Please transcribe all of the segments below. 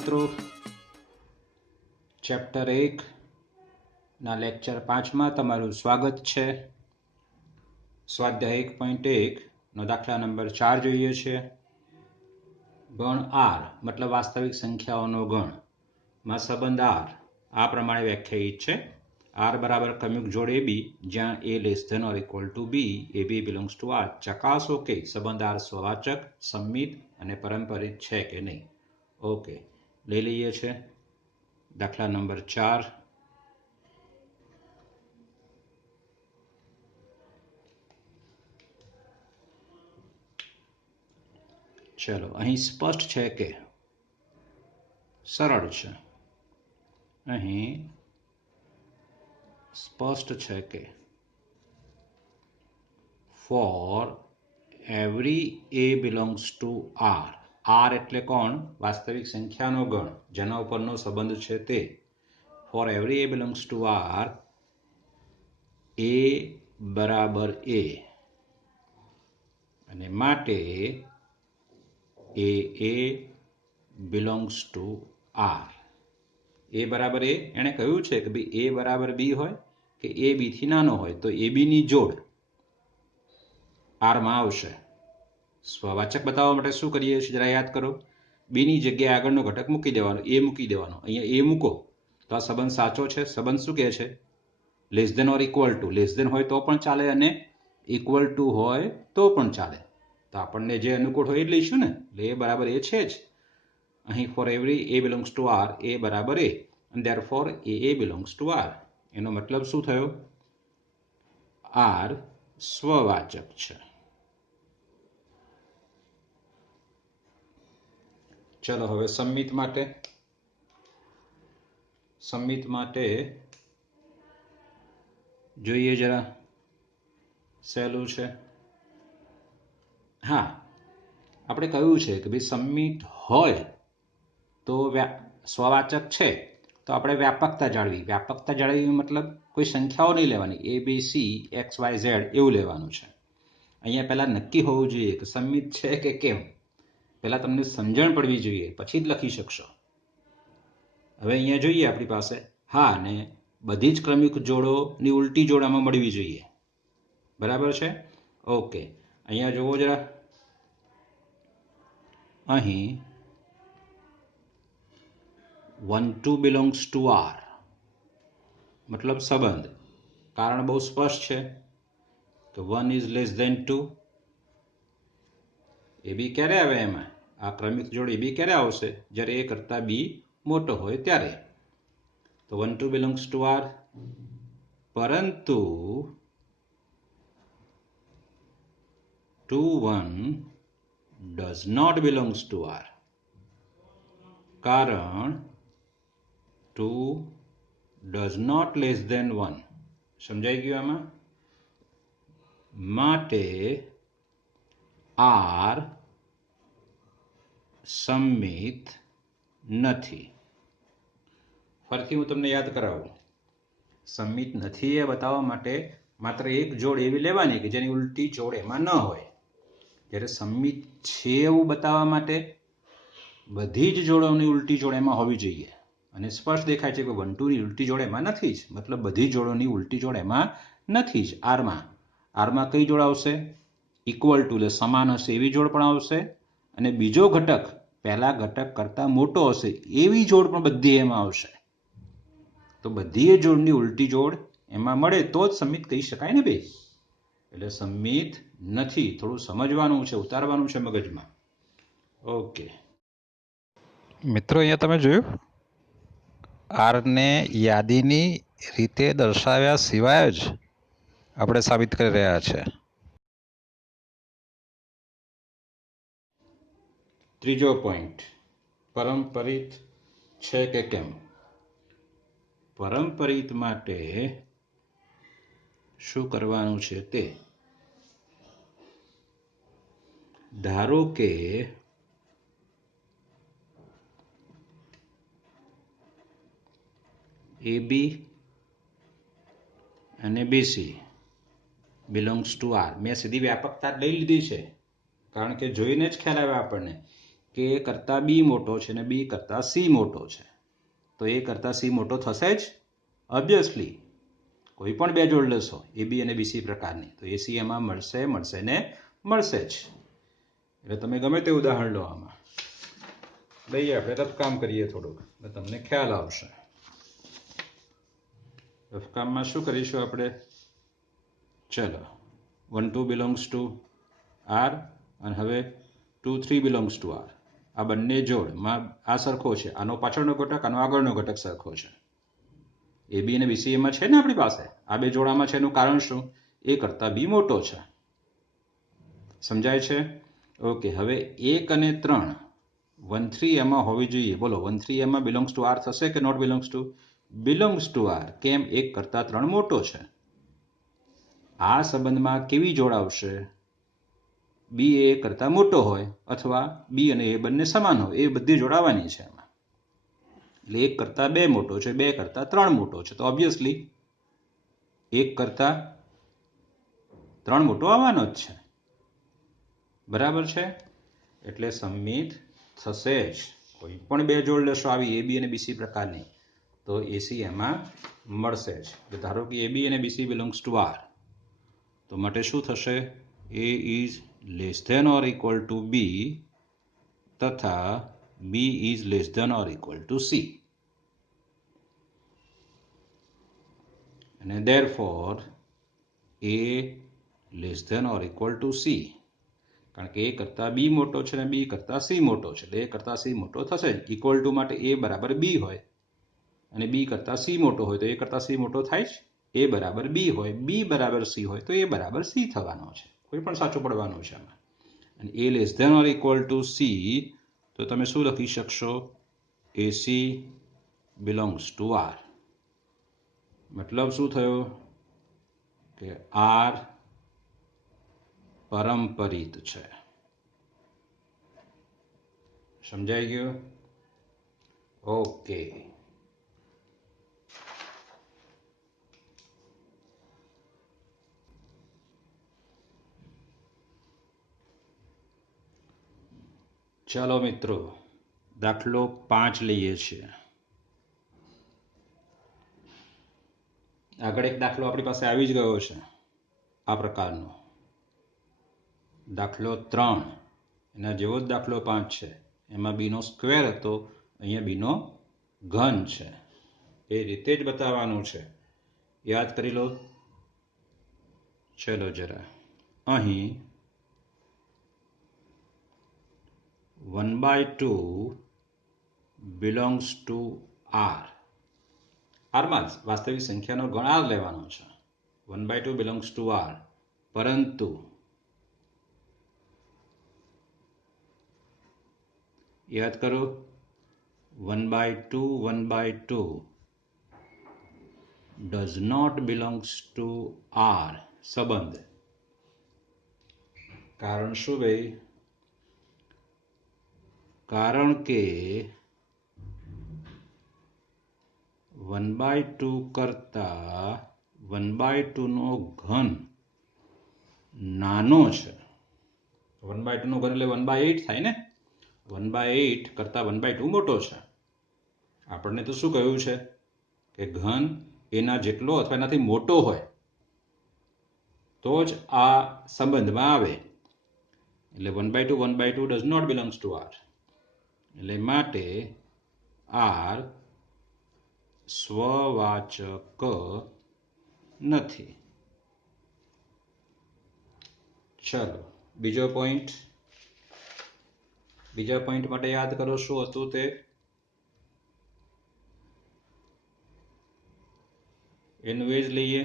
મિત્રો, ચેપ્ટર 1 ના લેક્ચર 5 માં તમારું સ્વાગત છે. સ્વાધ્યાય 1.1 નો દાખલા નંબર 4 જોઈએ છે. ગણ R મતલબ વાસ્તવિક સંખ્યાઓનો ગણ માં સંબંધ R આ પ્રમાણે વ્યાખ્યાયિત છે. R બરાબર ક્રમિક જોડ AB જ્યાં A less than or equal to B, AB belongs to R. ચકાસો કે સંબંધ R સ્વવાચક, સંમિત અને પરંપરિત છે કે નહીં. ઓકે, લઈ લઈએ છે દાખલા નંબર 4. ચલો, અહીં સ્પષ્ટ છે કે સરળ છે. અહીં સ્પષ્ટ છે કે for every A belongs to R. R એટલે કોણ? વાસ્તવિક સંખ્યાનો ગણ જેના ઉપરનો સંબંધ છે તે. For every A belongs to R, A બરાબર A અને માટે A belongs to R. A બરાબર A એણે કહ્યું છે કે ભાઈ A બરાબર B હોય કે A B થી નાનો હોય તો AB ની જોડ R માં આવશે. સ્વવાચક બતાવવા માટે શું કરીએ છીએ જરા યાદ કરો. B ની જગ્યાએ આગળનો ઘટક મૂકી દેવાનો, A મૂકી દેવાનો. અહીંયા A મૂકો તો આ સંબંધ સાચો છે. સંબંધ શું કહે છે? Less than or equal to. Less than હોય તો પણ ચાલે અને ઇક્વલ ટુ હોય તો પણ ચાલે. તો આપણને જે અનુકૂળ હોય એ જ લઈશું ને. એટલે A બરાબર A છે જ. અહીં for every A belongs to R, A બરાબર A and therefore A belongs to R. એનો મતલબ શું થયો? R સ્વવાચક છે. ચલો હવે સંમિત માટે જોઈએ જરા. સહેલું છે. હા, આપણે કહ્યું છે કે ભાઈ સંમિત હોય તો સ્વવાચક છે તો આપણે વ્યાપકતા જાળવી મતલબ કોઈ સંખ્યાઓ નહીં લેવાની. ABC XYZ એવું લેવાનું છે. અહીંયા પહેલાં નક્કી હોવું જોઈએ કે સંમિત છે કે કેમ. પહેલાં તમને સમજણ પડવી જોઈએ, પછી જ લખી શકશો. હવે અહીંયા જોઈએ આપણી પાસે હા ને બધી જ ક્રમિક જોડોની ઉલટી જોડ આમાં મળવી જોઈએ. બરાબર છે? ઓકે, અહીંયા જુઓ જરા. અહીં 1 2 બિલોંગ્સ ટુ R મતલબ સંબંધ. કારણ બહુ સ્પષ્ટ છે કે 1 ઇઝ લેસ ધેન 2. AB ક્યારે આવે એમાં? આ ક્રમિક જોડ AB ક્યારે આવશે? જ્યારે A કરતાં B મોટો હોય ત્યારે. તો 1 2 બિલોંગ્સ ટુ R, પરંતુ 2 1 does not belongs to R. કારણ 2 does not less than 1. સમજાઈ ગયું આમાં? માટે R સંમિત નથી. ફરીથી હું તમને યાદ કરાવું. સંમિત નથી એ બતાવવા માટે માત્ર એક જોડ એવી લેવાની કે જેની ઉલટી જોડ એમાં ન હોય. જ્યારે સંમિત છે એવું બતાવવા માટે બધી જ જોડોની ઉલટી જોડ એમાં હોવી જોઈએ. અને સ્પષ્ટ દેખાય છે કે 1 2 ની ઉલટી જોડ એમાં નથી જ. મતલબ બધી જોડોની ઉલટી જોડ એમાં નથી જ. આરમાં કઈ જોડ આવશે? ઇક્વલ ટુ એટલે સમાન હશે એવી જોડ પણ આવશે. અને બીજો ઘટક પહેલા ઘટક કરતાં મોટો હશે એવી જોડ પણ બધી એમાં આવશે. તો બધી જોડની ઉલટી જોડ એમાં મળે તો જ સંમિત કહી શકાય ને ભાઈ. એટલે સંમિત નથી. થોડું સમજવાનું છે, ઉતારવાનું છે મગજમાં. ઓકે મિત્રો, અહીંયા તમે જોયું આરને યાદીની રીતે દર્શાવ્યા સિવાય જ આપણે સાબિત કરી રહ્યા છે. ત્રીજો પોઈન્ટ, પરંપરિત છે કે કેમ. પરંપરિત માટે શું કરવાનું છે તે. ધારો કે AB અને BC બિલોંગ્સ ટુ R. મેં સીધી વ્યાપકતા લઈ લીધી છે કારણ કે જોઈને જ ખ્યાલ આવે આપણને કે એ કરતાં બી મોટો છે અને બી કરતાં સી મોટો છે, તો એ કરતાં સી મોટો થશે જ ઓબ્વિયસલી. કોઈ પણ બે જોડ લેશો એ બી અને બીસી પ્રકારની, તો એ સી એમાં મળશે ને મળશે જ. એટલે તમે ગમે તે ઉદાહરણ લો, આમાં લઈએ આપણે રફકામ કરીએ થોડુંક, એટલે તમને ખ્યાલ આવશે. રફકામમાં શું કરીશું આપણે? ચલો, 1 2 બિલોંગ્સ ટુ આર અને હવે 2 3 બિલોંગ્સ ટુ આર. આ બંને જોડમાં આ સરખો છે, આનો પાછળનો ઘટક આનો આગળનો ઘટક સરખો છે. એ બી અને બીસી એમાં છે ને આપણી પાસે, આ બે જોડામાં છે. એનું કારણ શું? એ કરતાં બી મોટો છે. સમજાય છે? ઓકે. હવે 1 અને 3 1 3 એમાં હોવી જોઈએ. બોલો, 1 3 એમાં બિલોંગ્સ ટુ આર થશે કે not belongs to? Belongs to R. કેમ? 1 કરતાં 3 મોટો છે. આ સંબંધમાં કેવી જોડ આવશે? બી એ કરતાં મોટો હોય અથવા બી અને એ બંને સમાન હોય, એ બધી જોડ આવવાની છે એમાં. એટલે 1 કરતાં 2 મોટો છે, 2 કરતાં 3 મોટો છે, તો ઓબ્વિયસલી 1 કરતાં 3 મોટો આવવાનો જ છે. બરાબર છે? એટલે સંમિત થશે જ. કોઈ પણ બે જોડ લેશો આવી એ બી અને બીસી પ્રકારની, તો એસી એમાં મળશે જ. ધારો કે એ બી અને બીસી બિલોંગ્સ ટુ આર, તો માટે શું થશે? A is less than or equal to B તથા B is less than or equal to C. અને therefore a less than or equal to C. કારણ કે એ કરતાં બી મોટો છે અને બી કરતાં સી મોટો છે, એટલે એ કરતાં સી મોટો થશે. ઇક્વલ ટુ માટે એ બરાબર બી હોય અને બી કરતાં સી મોટો હોય તો એ કરતાં સી મોટો થાય જ. એ બરાબર બી હોય, બી બરાબર સી હોય તો એ બરાબર સી થવાનો છે. કોઈ પણ સાચું પડવાનું છે આમાં. અને A less than or equal to C, તો તમે શું લખી શકશો? AC belongs to R. મતલબ શું થયો? કે આર પરંપરિત છે. સમજાઈ ગયું? ઓકે. ચાલો મિત્રો, દાખલો 5 લઈએ છીએ. આગળ એક દાખલો આપણી પાસે આવી જ ગયો છે આ પ્રકારનો. દાખલો 3 એના જેવો જ દાખલો 5 છે. એમાં બીનો સ્ક્વેર હતો, અહીંયા બીનો ઘન છે. એ રીતે જ બતાવવાનું છે. યાદ કરી લો. ચલો જરા. અહીં 1/2 બિલોંગ્સ ટુ આર. આરમાં જ વાસ્તવિક સંખ્યાનો ગણ આર લેવાનો છે. 1/2 બિલોંગ્સ ટુ આર. પરંતુ યાદ કરો, 1/2 does not belongs to R સંબંધ. કારણ શું ભાઈ? કારણ કે 1/2 કરતા 1/2 નો ઘન નાનો છે. 1/2 નો ઘન એટલે 1/8 થાય ને. 1/8 કરતા 1/2 મોટો છે. આપણને તો શું કહ્યું છે? કે ઘન એના જેટલો અથવા એનાથી મોટો હોય તો જ આ સંબંધમાં આવે. એટલે 1/2 does not belongs to R. એટલે માટે R સ્વવાચક નથી. ચલો બીજો પોઈન્ટ. બીજા પોઈન્ટ માટે યાદ કરો શું હતું તે. એનું એ જ લઈએ.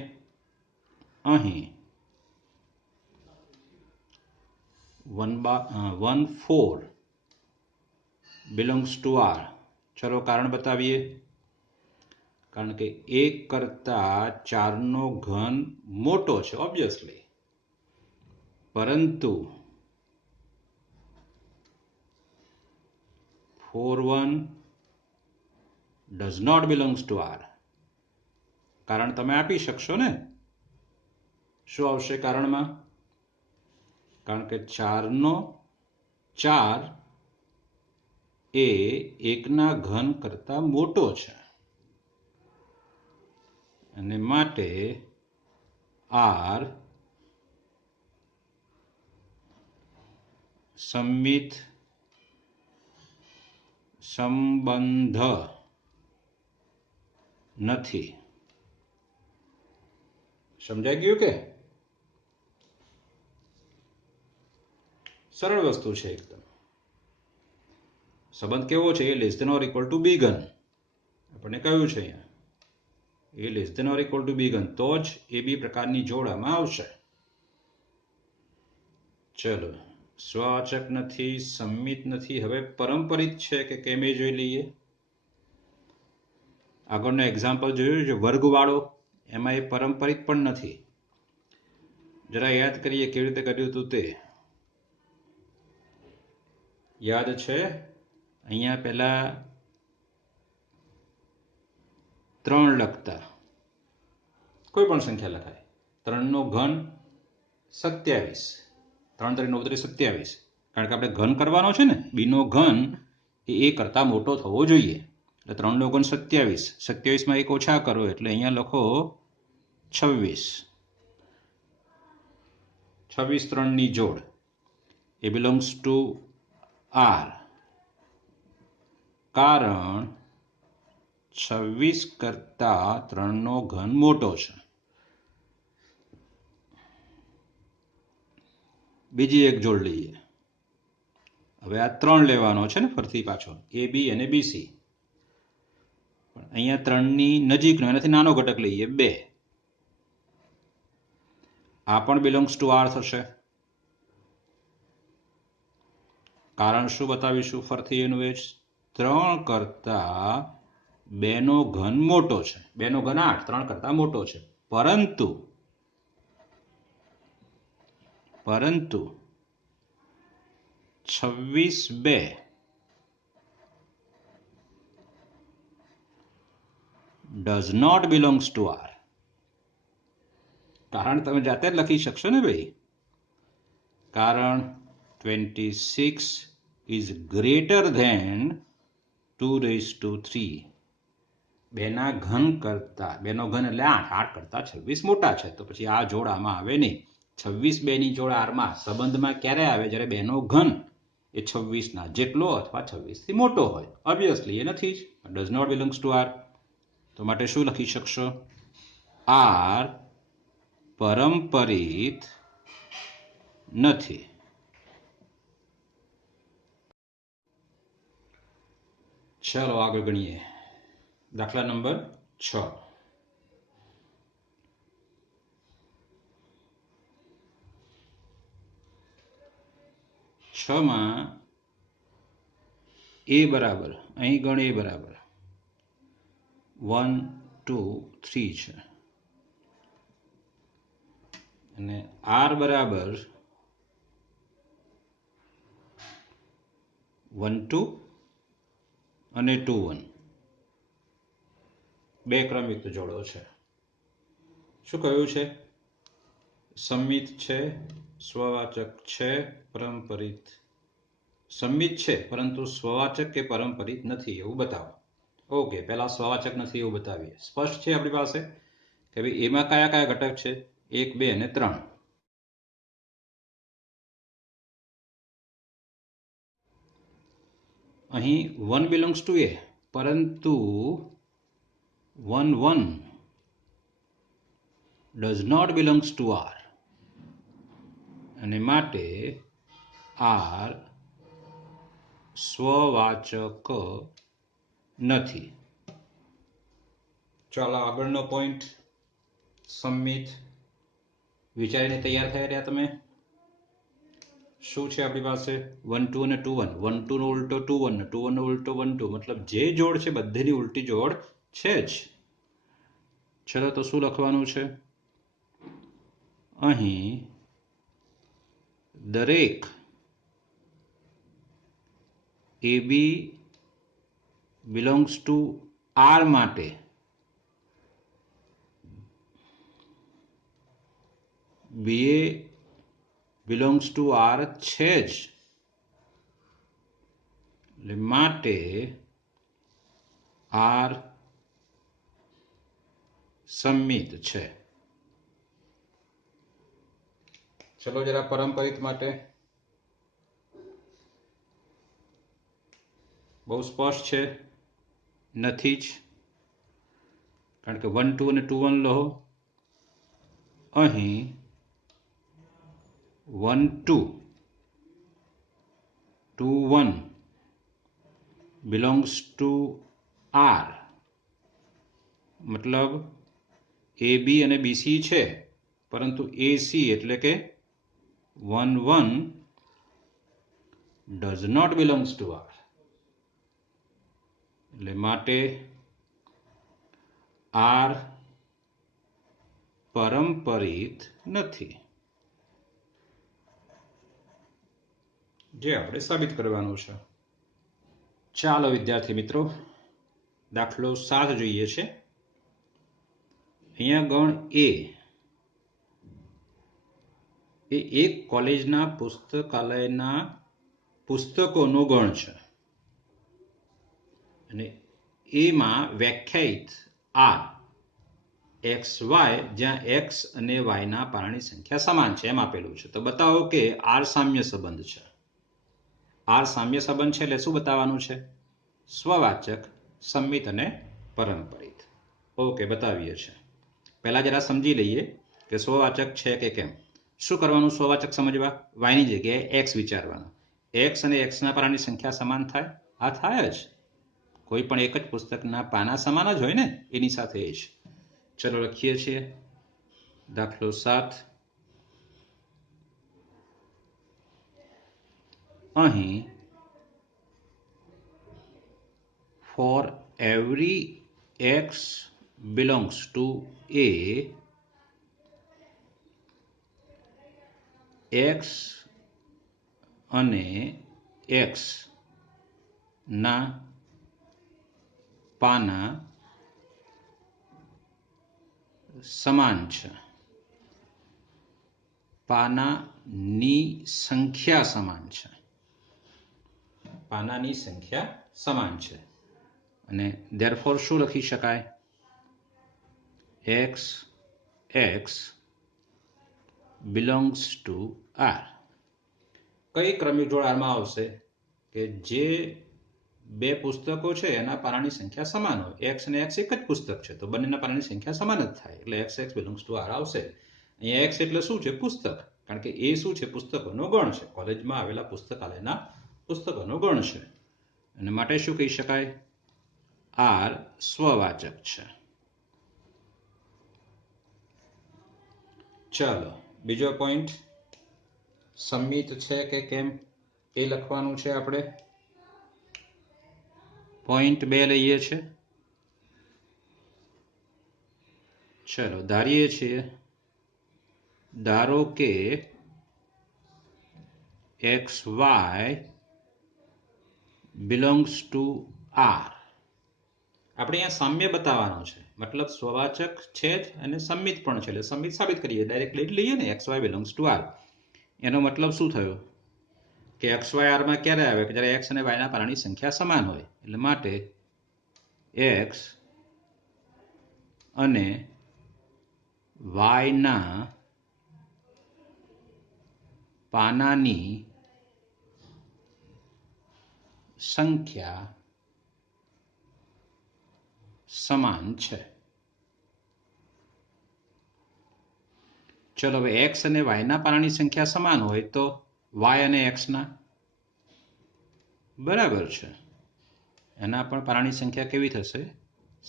અહીં 1/4 બિલોંગ્સ ટુ આર. ચલો કારણ બતાવીએ. કારણ કે 1 કરતા 4 નો ઘન મોટો છે ઓબ્વિયસલી, પરંતુ 4/1 does not belongs to R. કારણ તમે આપી શકશો ને. શું આવશે કારણમાં? કારણ કે 4 નો 4 એ એકના ઘન કરતા મોટો છે અને માટે આર સંમિત સંબંધ નથી. સમજાઈ ગયું કે? સરળ વસ્તુ છે એકદમ. સંબંધ કેવો છે? A less than or equal to B ઘન. આપણને કહ્યું છે અહીંયા A less than or equal to B ઘન, તો જ એ બી પ્રકારની જોડ આમાં આવશે. ચલો, સ્વવાચક નથી, સંમિત નથી. હવે પરંપરિત છે કે કેમ એ જોઈ લઈએ. આગળનો એક્ઝામ્પલ જોયું છે વર્ગવાળો, એમાં એ પરંપરિત પણ નથી. જરા યાદ કરીએ કેવી રીતે કર્યું હતું તે. યાદ છે? અહીંયા પહેલા 3 લખતા, કોઈ પણ સંખ્યા લખાય. 3 નો ઘન 27, 3 3 9 27, કારણ કે આપણે ઘન કરવાનો છે ને. બી નો ઘન એ કરતા મોટો થવો જોઈએ. એટલે 3 નો ઘન 27, 27 માં 1 ઓછા કરો એટલે અહીંયા લખો 26. 26 3 ની જોડ એ બિલોંગ્સ ટુ આર, કારણ 26 કરતા 3 નો ઘન મોટો છે. બીજી એક જોડ લઈએ. હવે આ 3 લેવાનો છે ને ફરતી પાછો, એ બી અને બીસી. અહીંયા 3 ની નજીકનો એનાથી નાનો ઘટક લઈએ 2. આ પણ બિલોંગ્સ ટુ આર થશે. કારણ શું બતાવીશું ફરતી એનું? એ 3 કરતા 2 નો ઘન મોટો છે. 2 નો ઘન 8, 3 કરતા મોટો છે. પરંતુ 26 2 does not belongs to R. કારણ તમે જાતે જ લખી શકશો ને ભાઈ. કારણ 26 is greater than 2^3. 2 ના ઘન કરતા, 2 નો ઘન એટલે 8, 8 કરતા 26 મોટા છે. તો પછી આ જોડ આમાં આવે નહીં. 26 2 ની જોડ આરમાં સંબંધમાં ક્યારે આવે? જ્યારે 2 નો ઘન એ 26 ના જેટલો અથવા 26 થી મોટો હોય. ઓબ્વિયસલી એ નથી જ, does not belongs to R. તો માટે શું લખી શકશો? આર પરંપરિત નથી. ચાલો આગળ ગણીએ. દાખલા નંબર 6. માં એ બરાબર, અહીં ગણ એ બરાબર 1 2 3 છે અને આર બરાબર 1 2 અને 2 1. 2 ક્રમયુક્ત જોડો છે. શું કહ્યું છે? સંમિત છે, સ્વવાચક છે, પરંપરિત. સંમિત છે પરંતુ સ્વવાચક કે પરંપરિત નથી એવું બતાવો. ઓકે, પહેલા સ્વવાચક નથી એવું બતાવીએ. સ્પષ્ટ છે આપણી પાસે કે ભાઈ એમાં કયા કયા ઘટક છે? 1 2 અને 3. અહીં 1 બિલોંગ્સ ટુ એ, પરંતુ 1 1 does not belongs to R, અને માટે R સ્વવાચક નથી. ચાલો આગળનો પોઈન્ટ, સંમિત. વિચારીને તૈયાર થઈ રહ્યા તમે? શું છે આપણી પાસે? 1 2 અને 2 1. 1 2 નો ઉલટો 2 1 ને 2 1 નો ઉલટો 1 2. મતલબ જે જોડ છે બધીની ઉલટી જોડ છે જ. ચલો તો શું લખવાનું છે? અહીં દરેક AB belongs to R માટે BA belongs to R છે જ. એટલે માટે આર સંમિત છે. ચલો જરા પરંપરિત માટે બહુ સ્પષ્ટ છે, નથી જ, કારણ કે 1 2 અને 2 1 લો. અહીં 1 2 2 1 belongs to R, મતલબ AB અને BC છે, પરંતુ AC એટલે કે 1 1 does not belongs to R. એટલે માટે R પરંપરિત નથી, જે આપણે સાબિત કરવાનું છે. ચાલો વિદ્યાર્થી મિત્રો, દાખલો 7 જોઈએ છે. અહીંયા ગણ એ એક કોલેજના પુસ્તકાલયના પુસ્તકોનો ગણ છે અને એમાં વ્યાખ્યાયિત આર એક્સ વાય, જ્યાં એક્સ અને વાયના પારાની સંખ્યા સમાન છે એમ આપેલું છે. તો બતાવો કે આર સામ્ય સંબંધ છે. આર સામ્ય સંબંધ છે એટલે શું બતાવવાનું છે? સ્વવાચક, સંમિત અને પરંપરિત. ઓકે, બતાવીએ છીએ. પહેલા જરા સમજી લઈએ કે સ્વવાચક છે કે કેમ. શું કરવાનું સ્વવાચક સમજવા? વાયની જગ્યાએ એક્સ વિચારવાનું. એક્સ અને એક્સના પારાની સંખ્યા સમાન થાય? આ થાય જ. કોઈ પણ એક જ પુસ્તકના પાના સમાન જ હોય ને, એની સાથે જ. ચલો લખીએ છીએ દાખલો 7. અહીં for every x belongs to A, x અને x ના પાના સમાન છે. પાનાની સંખ્યા સમાન છે. પાનાની સંખ્યા સમાન છે. અને therefore શું લખી શકાય? x x belongs to R. કઈ ક્રમિક જોડ આરમાં આવશે? કે જે બે પુસ્તકો છે એના પાનાની સંખ્યા સમાન હોય. એક્સ અને એક્સ એક જ પુસ્તક છે, તો બંનેના પાનાની સંખ્યા સમાન જ થાય, એટલે x x belongs to R આવશે. અહીંયા એક્સ એટલે શું છે? પુસ્તક, કારણ કે એ શું છે? પુસ્તકોનો ગણ છે. કોલેજમાં આવેલા પુસ્તકાલયના પુસ્તકોનો ગણ છે, અને માટે શું કહી શકાય? આર સ્વવાચક છે. ચાલો બીજો પોઈન્ટ, સંમિત છે કે કેમ એ લખવાનું છે આપણે. પોઈન્ટ 2 લઈએ છીએ. ચલો ધારીએ છીએ, ધારો કે X Y belongs to R. આપણે અહીંયા સામ્ય બતાવવાનો છે, મતલબ સ્વવાચક છે જ અને સંમિત પણ છે, એટલે સંમિત સાબિત કરીએ. ડાયરેક્ટ લઈ લઈએ ને, X Y belongs to R. એનો મતલબ શું થયો? કે એક્સ વાય આરમાં ક્યારે આવે? કે જ્યારે એક્સ અને વાયના પારાની સંખ્યા સમાન હોય. એટલે માટે એક્સ અને વાયના પાનાની સંખ્યા સમાન છે. ચલો હવે એક્સ અને વાયના પાનાની સંખ્યા સમાન હોય તો વાય અને એક્સના બરાબર છે, એના પણ પાનાની સંખ્યા કેવી થશે?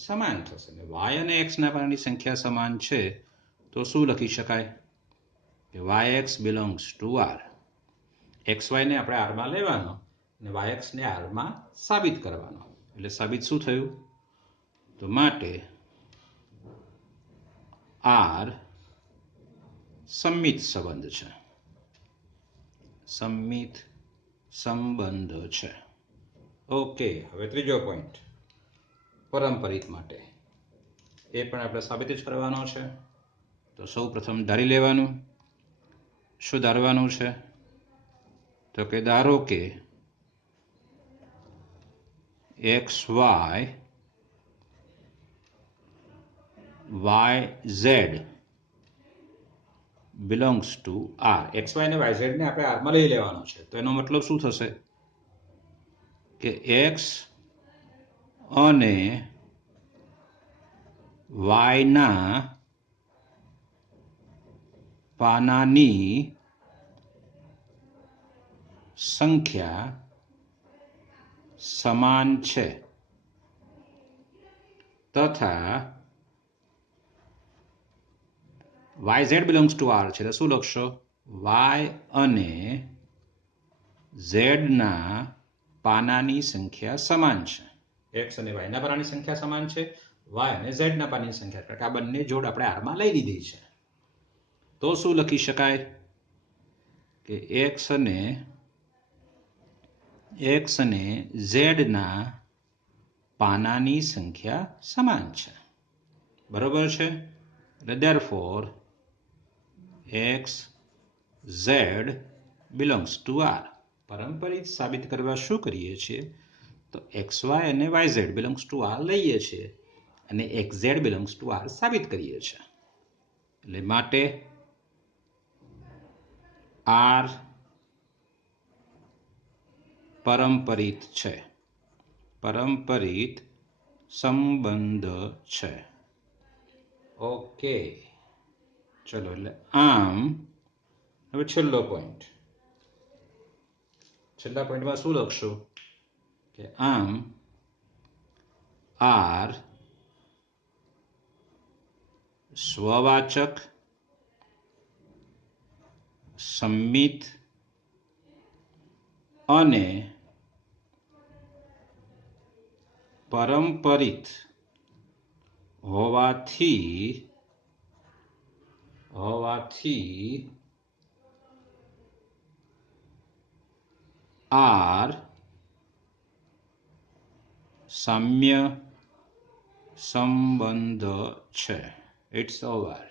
સમાન થશે. વાય અને એક્સના પાનાની સંખ્યા સમાન છે તો શું લખી શકાય? કે Y X belongs to R. X વાયને આપણે આરમાં લેવાનો અને વાય એક્સને આરમાં સાબિત કરવાનો. એટલે સાબિત શું થયું? તો માટે આર સંમિત સંબંધ છે. સંમિત સંબંધ છે. ઓકે, હવે ત્રીજો પોઈન્ટ પરંપરિત માટે. એ પણ આપણે સાબિત જ કરવાનો છે. તો સૌ પ્રથમ ધારી લેવાનું. શું ધારવાનું છે? તો કે ધારો કે X Y Y Z belongs to R. X Y અને વાય ઝેડને આપણે આરમાં લઈ લેવાનું છે. તો એનો મતલબ શું થશે કે એક્સ અને વાયના પાનાની સંખ્યા સમાન છે તથા Y Z belongs to R છે. શું લખશો? વાય અને ઝેડના પાનાની સંખ્યા સમાન છે. એક્સ અને વાયના પાનાની સંખ્યા સમાન છે, વાય અને ઝેડના પાનાની સંખ્યા. કારણ કે આ બંને જોડ આપણે આરમાં લઈ લીધી છે. તો શું લખી શકાય કે એક્સ અને ઝેડના પાનાની સંખ્યા સમાન છે. બરોબર છે. therefore x z belongs to r. પરંપરિત સાબિત કરવા શું કરીએ છીએ તો xy અને yz belongs to r લઈએ છીએ અને xz belongs to r સાબિત કરીએ છીએ. એટલે માટે r પરંપરિત છે, પરંપરિત સંબંધ છે. ઓકે, ચલો. એટલે આમ હવે છેલ્લો પોઈન્ટ. છેલ્લા પોઈન્ટમાં શું લખશો કે આમ આર સ્વવાચક, સંમિત અને પરંપરિત હોવાથી આર સામ્ય સંબંધ છે. It's over.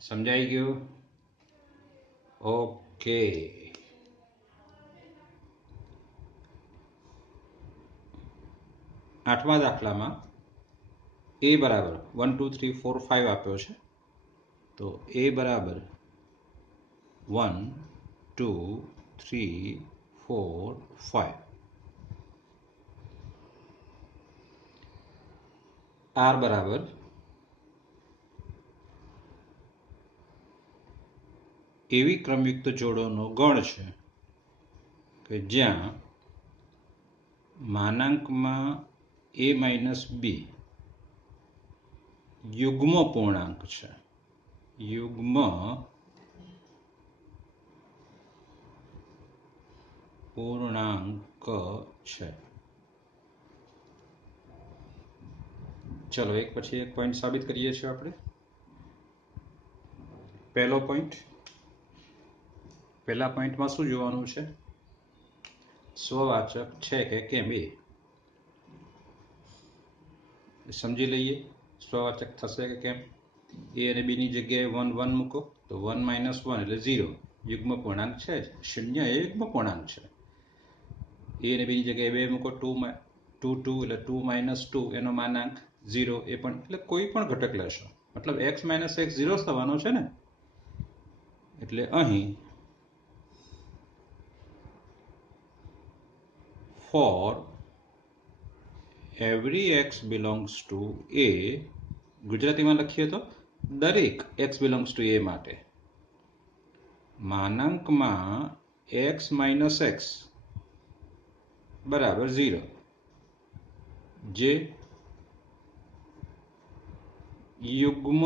સમજાઈ ગયું? ઓકે. આઠમા દાખલામાં એ બરાબર 1 2 3 4 5 આપ્યો છે. તો એ બરાબર 1 2 3 4 5, આર બરાબર એવી ક્રમયુક્ત જોડોનો ગણ છે કે જ્યાં માનાંકમાં a - b યુગ્મ પૂર્ણાંક છે. યુગ્મ પૂર્ણાંક છે. ચલો એક પછી એક પોઈન્ટ સાબિત કરીએ છીએ આપણે. પહેલો પોઈન્ટ. પહેલા પોઈન્ટમાં શું જોવાનું છે? સ્વવાચક છે કે કેમ એ સમજી લઈએ. સ્વવાચક થશે કે કેમ. એ અને બી ની જગ્યાએ 1 1 મૂકો તો 1 - 1 એટલે 0. યુગ્મ પૂર્ણાંક છે જ. 0 એ યુગ્મ પૂર્ણાંક છે. એ અને બી ની જગ્યાએ 2 મૂકો 2 2 એટલે 2 - 2 એનો માનાંક 0. એ પણ એટલે કોઈ પણ ઘટક લેશો મતલબ x - x 0 થવાનો છે ને. એટલે અહીં for every x belongs to a, ગુજરાતીમાં લખીએ તો દરેક x belongs to a માટે માનાંકમાં x - x બરાબર 0, જે યુગ્મ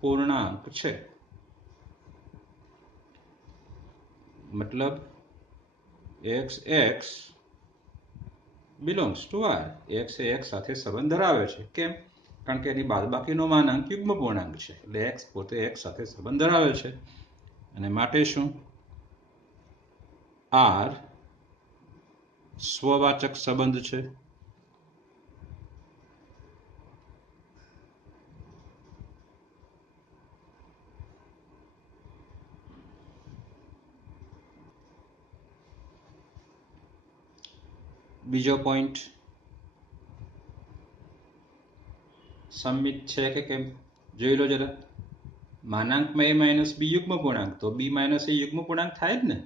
પૂર્ણાંક છે. મતલબ x belongs to r. x A x સાથે સંબંધ ધરાવે છે. કેમ? કારણ કે એની બાદબાકીનો માનાંક યુગ્મ પૂર્ણાંક છે. એટલે x પોતે x સાથે સંબંધ ધરાવે છે. અને માટે શું? r સ્વવાચક સંબંધ છે. બીજો પોઈન્ટ સમમિત છે કે કેમ જોઈ લો જરા. માનાંકમાં a માઇનસ બી યુગ્મ પૂર્ણાંક, તો b માઇનસ a યુગ્મ પૂર્ણાંક થાય જ ને,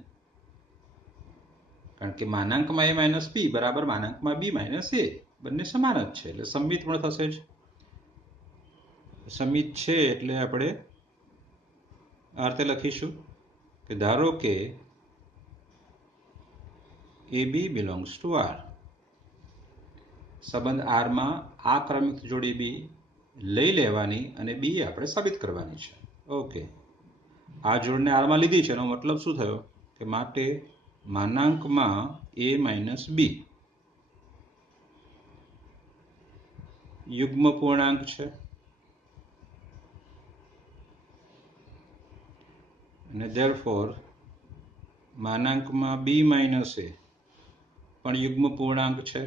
કારણ કે માનાંકમાં a માઇનસ બી બરાબર માનાંકમાં b માઇનસ a, બંને સમાન જ છે, એટલે સમમિત પણ થશે જ. સમમિત છે એટલે આપણે આ રીતે લખીશું કે ધારો કે AB બિલોંગ્સ ટુ R. સંબંધ R માં આ ક્રમયુક્ત જોડી B લઈ લેવાની અને B આપણે સાબિત કરવાની છે. ઓકે, આ જોડને R માં લીધી છે, એનો મતલબ શું થયો કે માટે માનાંકમાં A માઇનસ બી યુગ્મ પૂર્ણાંક છે અને therefore માનાંકમાં B માઇનસ A પણ યુગ્મ પૂર્ણાંક છે.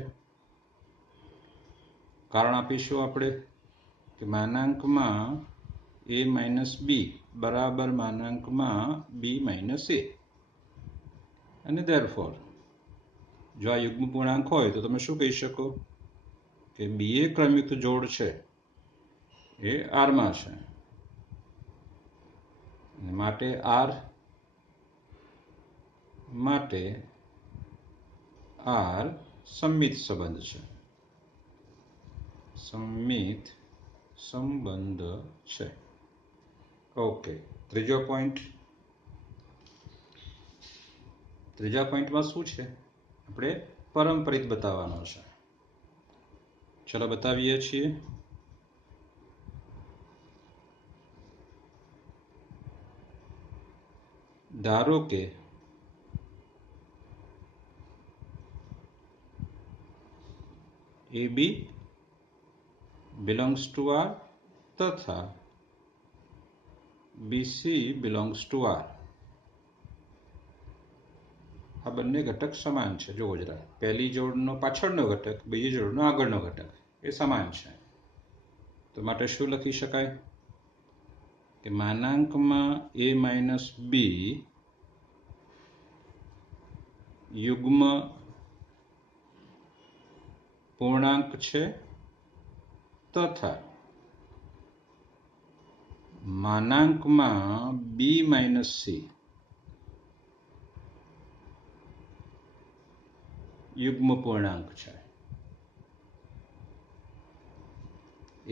કારણ આપીશું આપણે કે માનાંકમાં A માઇનસ બી બરાબર માનાંકમાં B માઇનસ A, અને therefore જો આ યુગ્મ પૂર્ણાંક હોય તો તમે શું કહી શકો કે બી એ ક્રમયુક્ત જોડ છે એ R માં છે, માટે R માટે R સમમિત સંબંધ છે. સમમિત સંબંધ છે. ઓકે, ત્રીજો પોઈન્ટ. ત્રીજા પોઈન્ટમાં શું છે, આપણે પરંપરિત બતાવવાનો છે. ચલો બતાવીએ છીએ. ધારો કે AB belongs to R તથા BC belongs to R. આ બંને ઘટક સમાન છે. જુઓ જરા, પહેલી જોડનો પાછળનો ઘટક, બીજી જોડનો આગળનો ઘટક એ સમાન છે, તો માટે શું લખી શકાય કે માનાંકમાં A માઇનસ બી યુગ્મ પૂર્ણાંક છે તથા માનાંકમાં બી માઇનસ સી યુગ્મ પૂર્ણાંક છે.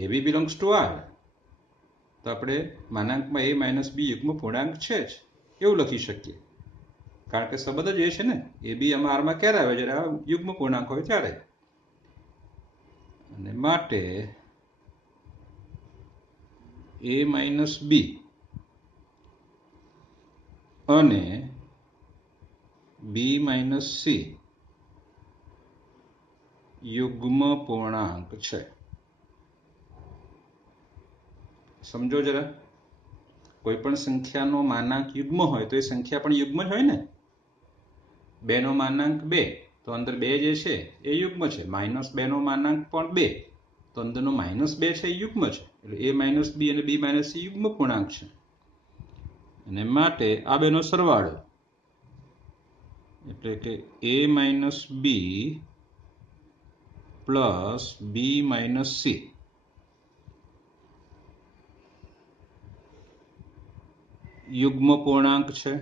AB બિલોંગ્સ ટુ R, તો આપણે માનાંકમાં A માઇનસ બી યુગ્મ પૂર્ણાંક છે જ એવું લખી શકીએ, કારણ કે સંબંધ જ એ છે ને. AB આમાં R માં ક્યારે આવે, જ્યારે આ યુગ્મ પૂર્ણાંક હોય ત્યારે. અને માટે A માઇનસ બી અને B માઇનસ સી યુગ્મ પૂર્ણાંક છે. સમજો જરા, કોઈ પણ સંખ્યાનો માનાંક યુગ્મ હોય તો એ સંખ્યા પણ યુગ્મ જ હોય ને. 2 નો માનાંક 2, તો અંદર 2 જે છે એ યુગ્મ છે. -2 નો માનાંક પણ 2, તો અંદરનો -2 છે એ યુગ્મ છે. એટલે A માઇનસ બી અને B માઇનસ સી યુગ્મ પૂર્ણાંક છે, અને માટે આ બેનો સરવાળો એટલે કે A minus B plus B minus C યુગ્મ પૂર્ણાંક છે.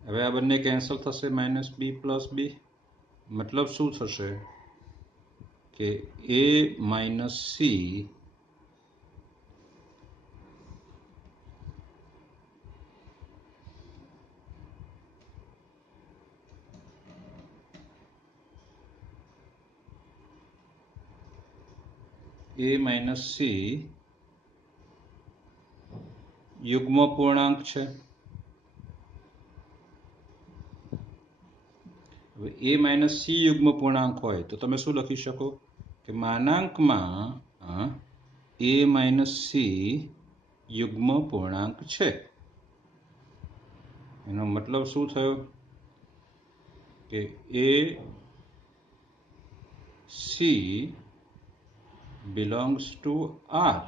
હવે આ બંને કેન્સલ થશે, માઇનસ બી પ્લસ બી. મતલબ શું થશે કે A minus C A minus C યુગ્મ પૂર્ણાંક છે. હવે A માઇનસ સી યુગ્મ પૂર્ણાંક હોય તો તમે શું લખી શકો કે માનાંકમાં A માઇનસ સી યુગ્મ પૂર્ણાંક છે. એનો મતલબ શું થયો કે A C belongs to R,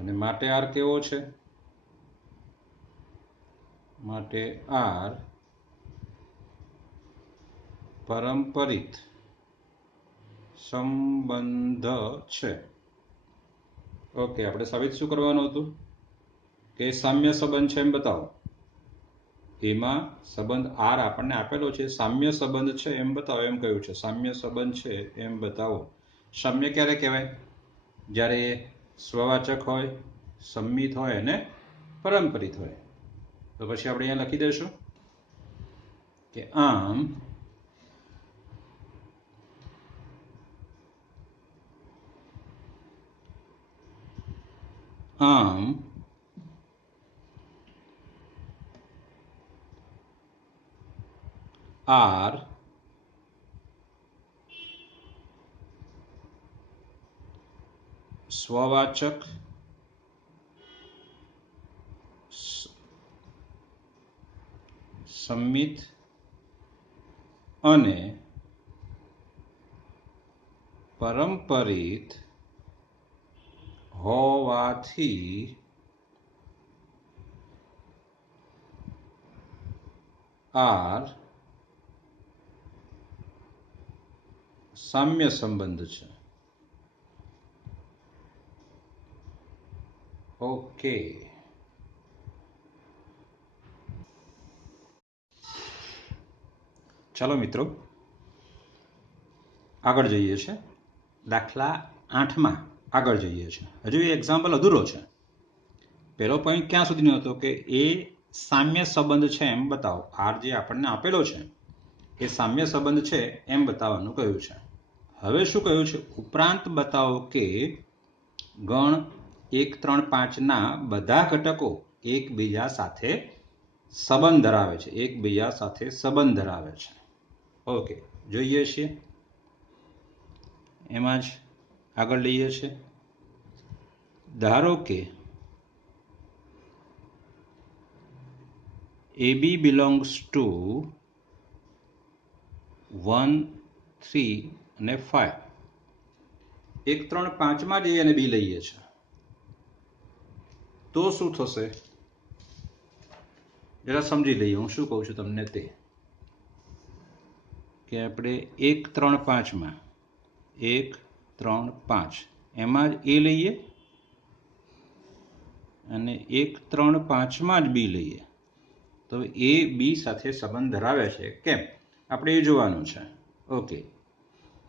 અને માટે R કેવો છે, માટે R પરંપરિત સંબંધ છે. ઓકે, આપણે સાબિત શું કરવાનું હતું કે સામ્ય સંબંધ છે એમ બતાવો. એમાં સંબંધ આર આપણને આપેલો છે, સામ્ય સંબંધ છે એમ બતાવો એમ કહ્યું છે. સામ્ય સંબંધ છે એમ બતાવો. સામ્ય ક્યારે કહેવાય? જ્યારે સ્વવાચક હોય, સંમિત હોય અને પરંપરિત હોય. તો પછી આપણે અહીંયા લખી દઈશું કે આમ આર સ્વવાચક સંમિત અને પરંપરિત હોવાથી આર સામ્ય સંબંધ છે. ઓકે, ચાલો મિત્રો આગળ જઈએ છીએ. દાખલા 8માં આગળ જઈએ છીએ. હજુ એ એક્ઝામ્પલ અધૂરો છે. પહેલો પોઈન્ટ ક્યાં સુધીનો હતો કે એ સામ્ય સંબંધ છે એમ બતાવો. આર જે આપણને આપેલો છે એ સામ્ય સંબંધ છે એમ બતાવવાનું કહ્યું છે. હવે શું કહ્યું છે? ઉપરાંત બતાવો કે ગણ 1, 3, 5ના બધા ઘટકો એકબીજા સાથે સંબંધ ધરાવે છે. એકબીજા સાથે સંબંધ ધરાવે છે. ઓકે, જોઈએ છીએ. એમાં જ આગળ લઈએ છીએ. ધારો કે AB belongs to 1, 3 અને 5. 1, 3, 5માં જ A અને B લઈએ છીએ તો શું થશે? જરા સમજી લઈએ. હું શું કહું છું તમને તે કે આપણે 1, 3, 5માં 1, 3, 5 એમાં જ A લઈએ અને 1, 3, 5માં જ B લઈએ તો A B સાથે સંબંધ ધરાવે છે કેમ આપણે એ જોવાનું છે. ઓકે,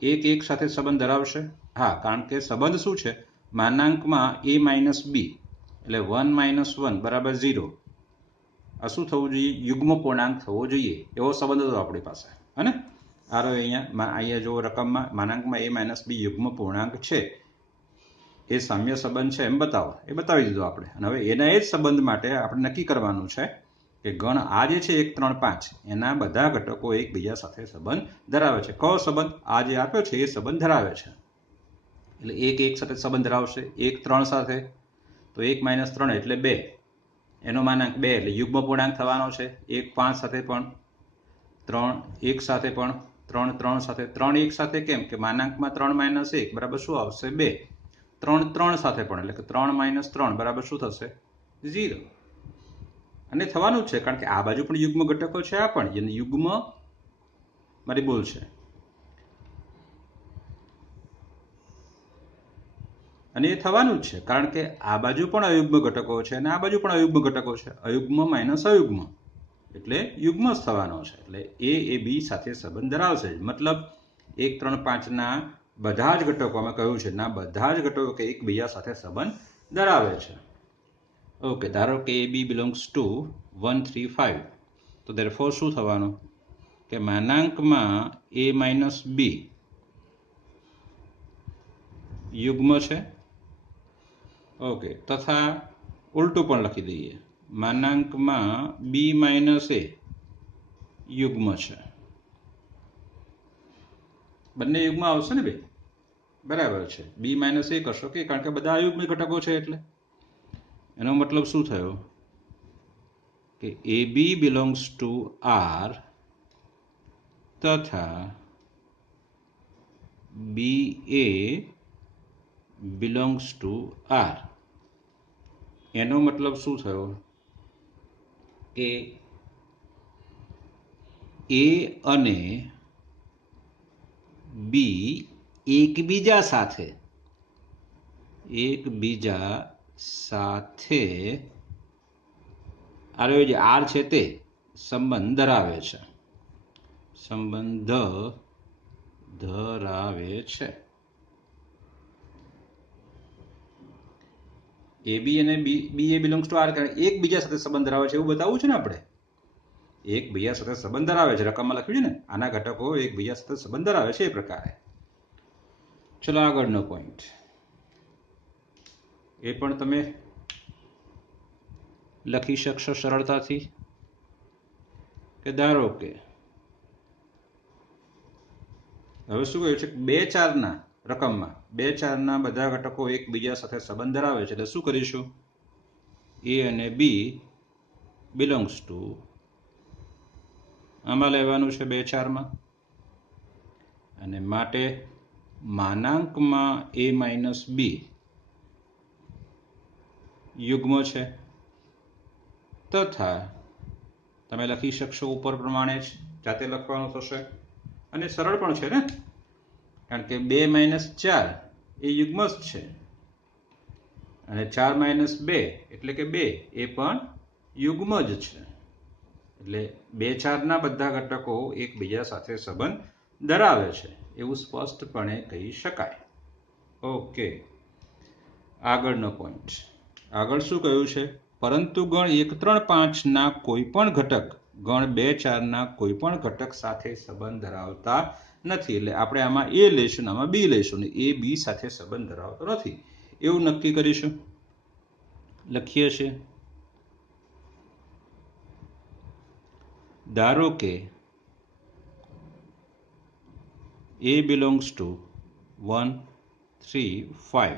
1 1 સાથે સંબંધ ધરાવશે? હા, કારણ કે સંબંધ શું છે? માનાંકમાં A માઇનસ B એટલે 1 માઇનસ 1 બરાબર 0. આ શું થવું જોઈએ? યુગ્મ પૂર્ણાંક થવો જોઈએ. એવો સંબંધ હતો આપણી પાસે. અને અહીંયા જો રકમમાં માનાંકમાં A માઇનસ B યુગ્મ પૂર્ણાંક છે એ સામ્ય સંબંધ છે એમ બતાવો. એ બતાવી દીધો આપણે. અને હવે એના એ જ સંબંધ માટે આપણે નક્કી કરવાનું છે કે ગણ આ જે છે 1, 3, 5 એના બધા ઘટકો એકબીજા સાથે સંબંધ ધરાવે છે. કયો સંબંધ? આ જે આપ્યો છે એ સંબંધ ધરાવે છે. એટલે 1 1 સાથે સંબંધ ધરાવશે. 1 3 સાથે તો 1 માઇનસ 3 એટલે 2. એનો માનાંક 2 એટલે યુગ્મ પૂર્ણાંક થવાનો છે. 1 5 સાથે પણ, 3 1 સાથે પણ, 3 3 સાથે. 3 1 સાથે કેમ કે માનાંકમાં 3 માઇનસ 1 બરાબર શું આવશે? 2. 3 3 સાથે પણ એટલે કે 3 માઇનસ 3 બરાબર શું થશે? 0. અને થવાનું જ છે કારણ કે આ બાજુ પણ યુગ્મ ઘટકો છે, આ પણ એને યુગ્મ મારી ભૂલ છે. અને એ થવાનું જ છે કારણ કે આ બાજુ પણ અયુગ્મ ઘટકો છે અને આ બાજુ પણ અયુગ્મ ઘટકો છે. અયુગ્મ માઇનસ અયુગ્મ એટલે યુગ્મ જ થવાનો છે. એટલે એ બી સાથે સંબંધ ધરાવશે. મતલબ 1 3 5ના બધા જ ઘટકો અમે કહ્યું છે ના બધા જ ઘટકો કે એકબીજા સાથે સંબંધ ધરાવે છે. ઓકે, ધારો કે AB belongs to 1 3 5 તો therefore શું થવાનું કે માનાંકમાં A માઇનસ B યુગ્મ છે. ઓકે, તથા ઉલટું પણ લખી દઈએ. માનાંકમાં B માઇનસ A યુગ્મ છે. બંને યુગ્મ આવશે ને ભાઈ? બરાબર છે. B માઇનસ A કરશો કે કારણ કે બધા અયુગ્મ ઘટકો છે એટલે એનો મતલબ શું થયો કે AB belongs to R તથા BA belongs to R. એનો મતલબ શું થયો કે A અને બી એકબીજા સાથે આ રહ્યો જે આર છે તે સંબંધ ધરાવે છે એ બી અને બી એ બિલોંગ્સ ટુ આર એકબીજા સાથે સંબંધ ધરાવે છે એવું બતાવવું છે ને આપણે એકબીજા સાથે સંબંધ ધરાવે છે રકમમાં લખ્યું છે ને આના ઘટકો એકબીજા સાથે સંબંધ ધરાવે છે એ પ્રકારે ચલો આગળનો પોઈન્ટ એ પણ તમે લખી શકશો સરળતાથી કે ધારો કે હવે શું કહ્યું છે 2 4 રકમમાં 2 4 ના બધા ઘટકો એકબીજા સાથે સંબંધ ધરાવે છે એટલે શું કરીશું એ અને બી બિલોંગ્સ ટુ આમાં લેવાનું છે 2 4 માં અને માટે માનાંકમાં a માઇનસ બી યુગ્મ છે તથા તમે લખી શકશો ઉપર પ્રમાણે જ જાતે લખવાનું થશે અને સરળ પણ છે ને કારણ કે 2 માઇનસ 4 એ યુગ્મ જ છે અને 4 માઇનસ 2 એટલે કે 2 એ પણ યુગ્મ જ છે એટલે 2 4 ના બધા ઘટકો એકબીજા સાથે સંબંધ ધરાવે છે એવું સ્પષ્ટપણે કહી શકાય ઓકે આગળનો પોઈન્ટ આગળ શું કહ્યું છે પરંતુ ગણ 1 3 5 ના કોઈ પણ ઘટક ગણ 2 4 ના કોઈ પણ ઘટક સાથે સંબંધ ધરાવતા નથી એટલે આપણે આમાં એ લઈશું આમાં બી લઈશું ને એ બી સાથે સંબંધ ધરાવતો નથી એવું નક્કી કરીશું લખીએ છીએ ધારો કે a belongs to 1 3 5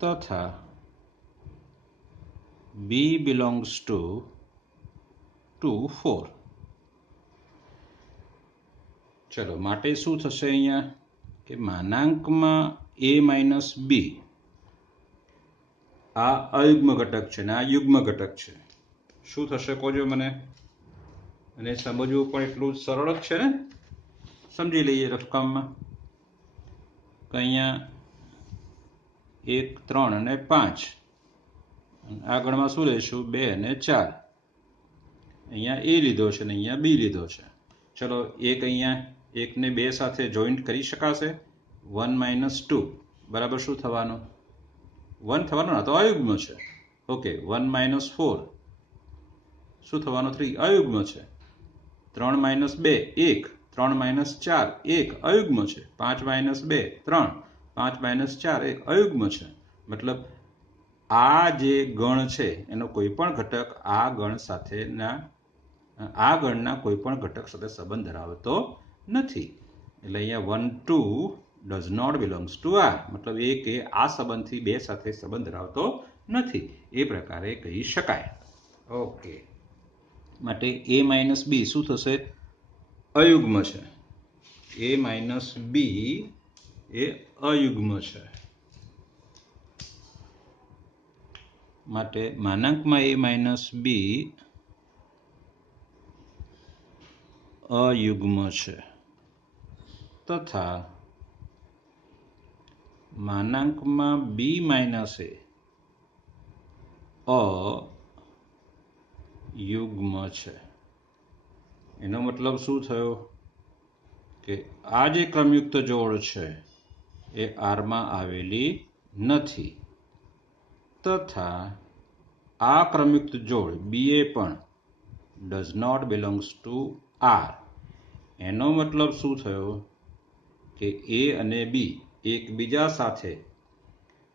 તથા b belongs to 2 4 ચલો માટે શું થશે અહીંયા કે માનાંકમાં a માઇનસ બી આ અયુગ્મ ઘટક છે ને આ યુગ્મ ઘટક છે શું થશે કોજો મને અને સમજવું પણ એટલું જ સરળ જ છે ને સમજી લઈએ રકમમાં કે અહીંયા 1 3 અને 5 આગળમાં શું લઈશું 2 અને 4 અહીંયા એ લીધો છે ને અહીંયા બી લીધો છે ચલો એક અહીંયા 1 ને 2 સાથે જોઈન્ટ કરી શકાશે 1 માઇનસ 2 બરાબર શું થવાનું 1 થવાનું ના તો અયુગ્મ છે ઓકે 1 માઇનસ 4 શું થવાનું 3 અયુગ્મ છે 3 માઇનસ 2 1 3 માઇનસ 4 1 અયુગ્મ છે 5 માઇનસ 2 3 5 માઇનસ 4 1 અયુગ્મ છે મતલબ આ જે ગણ છે એનો કોઈ પણ ઘટક આ ગણ સાથેના આ ગણના કોઈ પણ ઘટક સાથે સંબંધ ધરાવતો નથી એટલે અહીંયા 1 2 does not belongs to R મતલબ એ કે આ સંબંધથી 2 સાથે સંબંધ ધરાવતો નથી એ પ્રકારે કહી શકાય ઓકે માટે a માઇનસ બી શું થશે અયુગ્મ છે a માઇનસ બી એ અયુગ્મ છે માટે માનાંકમાં a માઇનસ બી અયુગ્મ છે તથા માનાંકમાં બી માઇનસ એ અયુગ્મ છે એનો મતલબ શું થયો કે આ જે ક્રમયુક્ત જોડ છે એ આરમાં આવેલી નથી તથા આ ક્રમયુક્ત જોડ બી એ પણ does not belongs to R એનો મતલબ શું થયો કે એ અને બી એકબીજા સાથે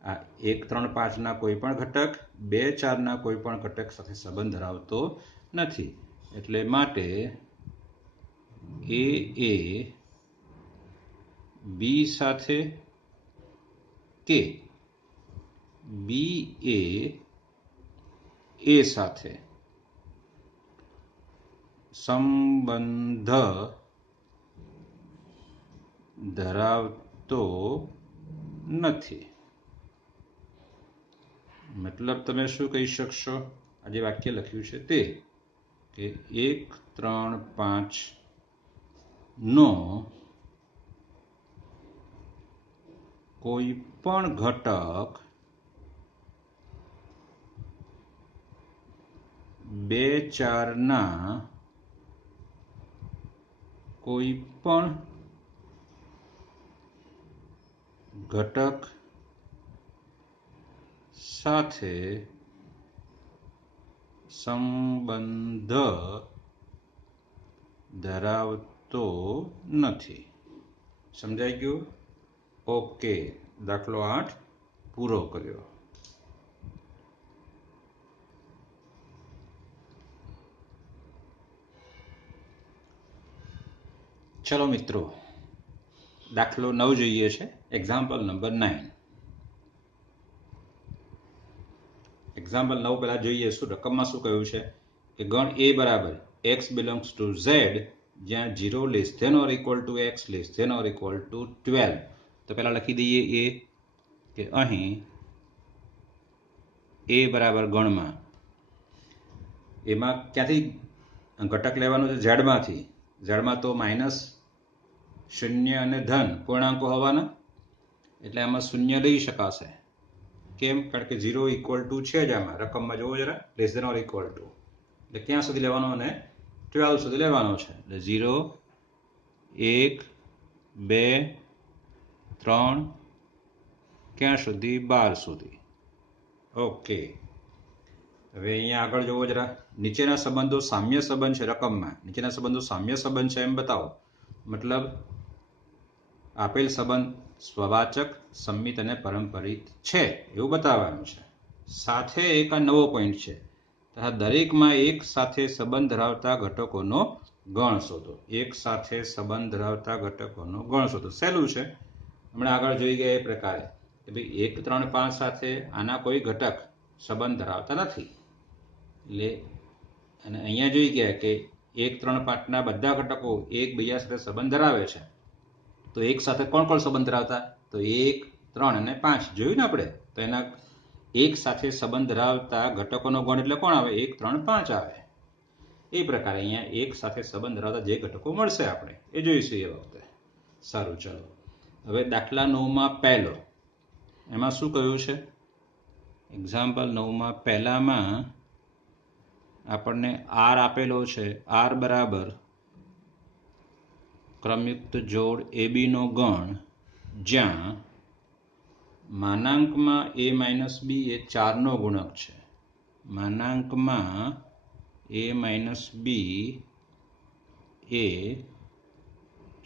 આ 1 3 5 ના કોઈ પણ ઘટક 2 4 ના કોઈ પણ ઘટક સાથે સંબંધ ધરાવતો નથી એટલે માટે એ બી સાથે કે બી એ સાથે સંબંધ ધરાવતો નથી મતલબ તમે શું કહી શકશો આ જે વાક્ય લખ્યું છે તે કે 1 3 5 નો કોઈ પણ ઘટક બે ચારના કોઈ પણ ઘટક સાથે સંબંધ ધરાવતો નથી. સમજાઈ ગયું? ઓકે, દાખલો 8 પૂરો કર્યો. ચલો મિત્રો, દાખલો 9 જોઈએ છે. Example number 9. એક્ઝામ્પલ 9 પહેલા જોઈએ શું રકમમાં શું કહ્યું છે કે ગણ a બરાબર x બિલોંગ્સ ટુ z જ્યાં 0 less than or equal to x less than or equal to 12. તો પહેલા લખી દઈએ એ કે અહીં a બરાબર ગણમાં એમાં ક્યાંથી ઘટક લેવાનું છે? ઝેડમાંથી. ઝેડમાં તો માઇનસ, શૂન્ય અને ધન પૂર્ણાંકો હોવાના, એટલે આમાં શૂન્ય લઈ શકાશે. કેમ? કારણ કે 0 ઇક્વલ ટુ છે જ આમાં રકમમાં. જોવો જરા, less than or equal to એટલે ક્યાં સુધી લેવાનો? અને 12 સુધી લેવાનો છે. એટલે 0, 1, 2, 3, ક્યાં સુધી? 12 સુધી. ઓકે, હવે અહીંયા આગળ જોવો જરા. નીચેના સંબંધો સામ્ય સંબંધ છે રકમમાં. નીચેના સંબંધો સામ્ય સંબંધ છે એમ બતાવો. મતલબ આપેલ સંબંધ સ્વવાચક, સંમિત અને પરંપરિત છે એવું બતાવવાનું છે. સાથે એક આ નવો પોઈન્ટ છે, દરેકમાં એક સાથે સંબંધ ધરાવતા ઘટકોનો ગણ શોધો. એક સાથે સંબંધ ધરાવતા ઘટકોનો ગણ શોધો. સહેલું છે, હમણાં આગળ જોઈ ગયા એ પ્રકારે કે ભાઈ 1, 3, 5 સાથે આના કોઈ ઘટક સંબંધ ધરાવતા નથી. એટલે અને અહીંયા જોઈ ગયા કે 1, 3, 5ના બધા ઘટકો એકબીજા સાથે સંબંધ ધરાવે છે. તો એક સાથે કોણ કોણ સંબંધ ધરાવતા? તો 1, 3 અને 5 જોયું ને આપણે. તો એના એક સાથે સંબંધ ધરાવતા ઘટકોનો ગણ એટલે કોણ આવે? 1, 3, 5 આવે. એ પ્રકારે અહીંયા એક સાથે સંબંધ ધરાવતા જે ઘટકો મળશે આપણે એ જોઈશું એ વખતે. સારું, ચલો હવે દાખલા 9માં પહેલો, એમાં શું કહ્યું છે? એક્ઝામ્પલ 9માં પહેલામાં આપણને r આપેલો છે. r બરાબર ક્રમયુક્ત જોડ ab નો ગણ જ્યાં માનાંકમાં a માઇનસ b એ 4નો ગુણક છે. માનાંકમાં a માઇનસ b એ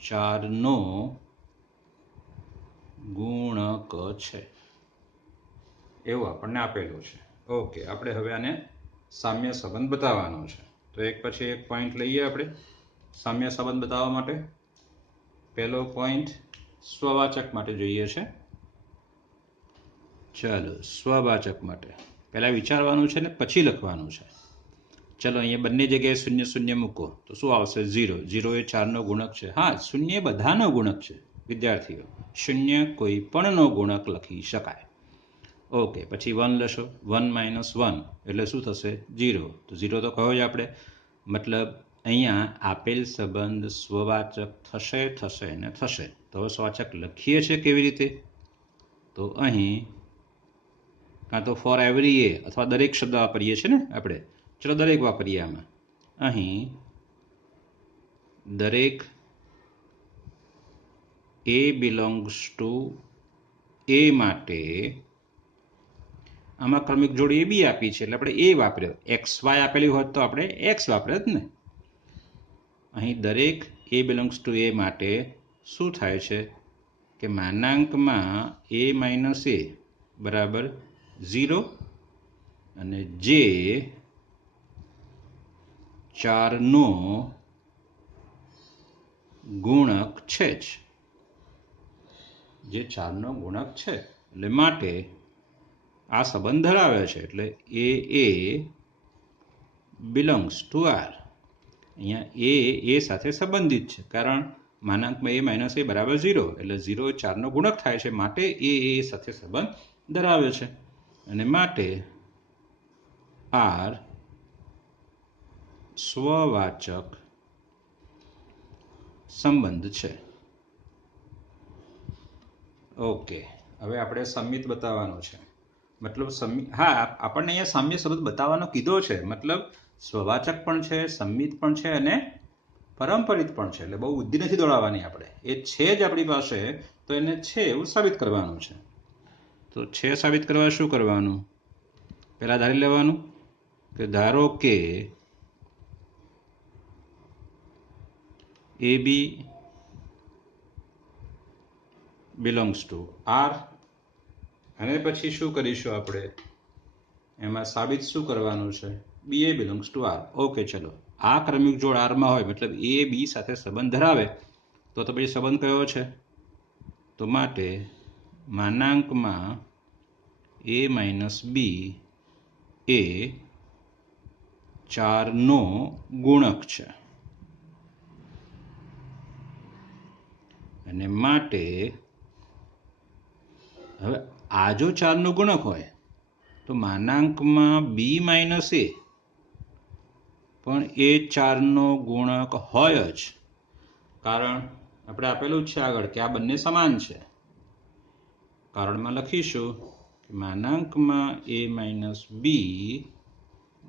4નો ગુણક છે એવું આપણને આપેલું છે. ઓકે, આપણે હવે આને સામ્ય સંબંધ બતાવવાનો છે. તો એક પછી એક પોઈન્ટ લઈએ આપણે સામ્ય સંબંધ બતાવવા માટે. પહેલો પોઈન્ટ સ્વવાચક માટે જોઈએ છે. ચાલો, સ્વવાચક માટે પહેલા વિચારવાનું છે ને પછી લખવાનું છે. ચલો, અહીંયા બંને જગ્યાએ 0, 0 મૂકો તો શું આવશે? 0. 0 એ 4નો ગુણક છે. હા, 0 એ બધાનો ગુણક છે વિદ્યાર્થીઓ. 0 કોઈ પણનો ગુણક લખી શકાય. ઓકે, પછી 1 લેશો. 1 માઇનસ 1 એટલે શું થશે? 0. તો 0 તો કહો જ આપણે. મતલબ અહીંયા આપેલ સંબંધ સ્વવાચક થશે ને થશે. તો હવે સ્વવાચક લખીએ છીએ કેવી રીતે? તો અહીં કાં તો ફોર એવરી એ અથવા દરેક શબ્દ વાપરીએ છીએ ને આપણે. ચલો દરેક વાપરીએ આમાં. અહીં દરેક a બિલોંગ્સ ટુ a માટે આમાં ક્રમિક જોડી એ બી આપી છે એટલે આપણે એ વાપર્યો. XY આપેલી હોત તો આપણે X વાપર્યો ને. અહીં દરેક a બિલોંગ્સ ટુ a માટે શું થાય છે કે માનાંકમાં a માઇનસ a બરાબર 0 અને જે 4નો ગુણક છે જ. જે 4નો ગુણક છે એટલે માટે આ સંબંધ ધરાવે છે. એટલે એ બિલોંગ્સ ટુ આર. અહીંયા એ સાથે સંબંધિત છે કારણ માનાંકમાં a માઇનસ a બરાબર 0 એટલે 0 એ 4નો ગુણક થાય છે. માટે એ સાથે સંબંધ ધરાવે છે અને માટે આર સ્વવાચક સંબંધ છે. ઓકે, હવે આપણે સંમિત બતાવવાનો છે. મતલબ હા, આપણને અહીંયા સામ્ય સંબંધ બતાવવાનો કીધો છે. મતલબ સ્વવાચક પણ છે, સંમિત પણ છે અને પરંપરિત પણ છે. એટલે બહુ બુદ્ધિ નથી દોડાવવાની આપણે. એ છે જ આપણી પાસે, તો એને છે એવું સાબિત કરવાનું છે. તો છે સાબિત કરવા શું કરવાનું? પહેલા ધારી લેવાનું કે ધારો કે AB બિલોંગ્સ ટુ R, અને પછી શું કરીશું આપણે? એમાં સાબિત શું કરવાનું છે? BA belongs to R. Okay, ચલો. આ ક્રમિક જોડ આરમાં હોય, મતલબ એ બી સાથે સંબંધ ધરાવે, તો પછી સંબંધ કયો છે? તો માટે માનાંકમાં A માઇનસ બી એ 4નો ગુણક છે, અને માટે હવે આ જો 4નો ગુણક હોય તો માનાંકમાં બી માઇનસ એ પણ એ 4નો ગુણક હોય જ, કારણ આપણે આપેલું જ છે આગળ કે આ બંને સમાન છે. કારણમાં લખીશું કે માનાંકમાં એ માઇનસ બી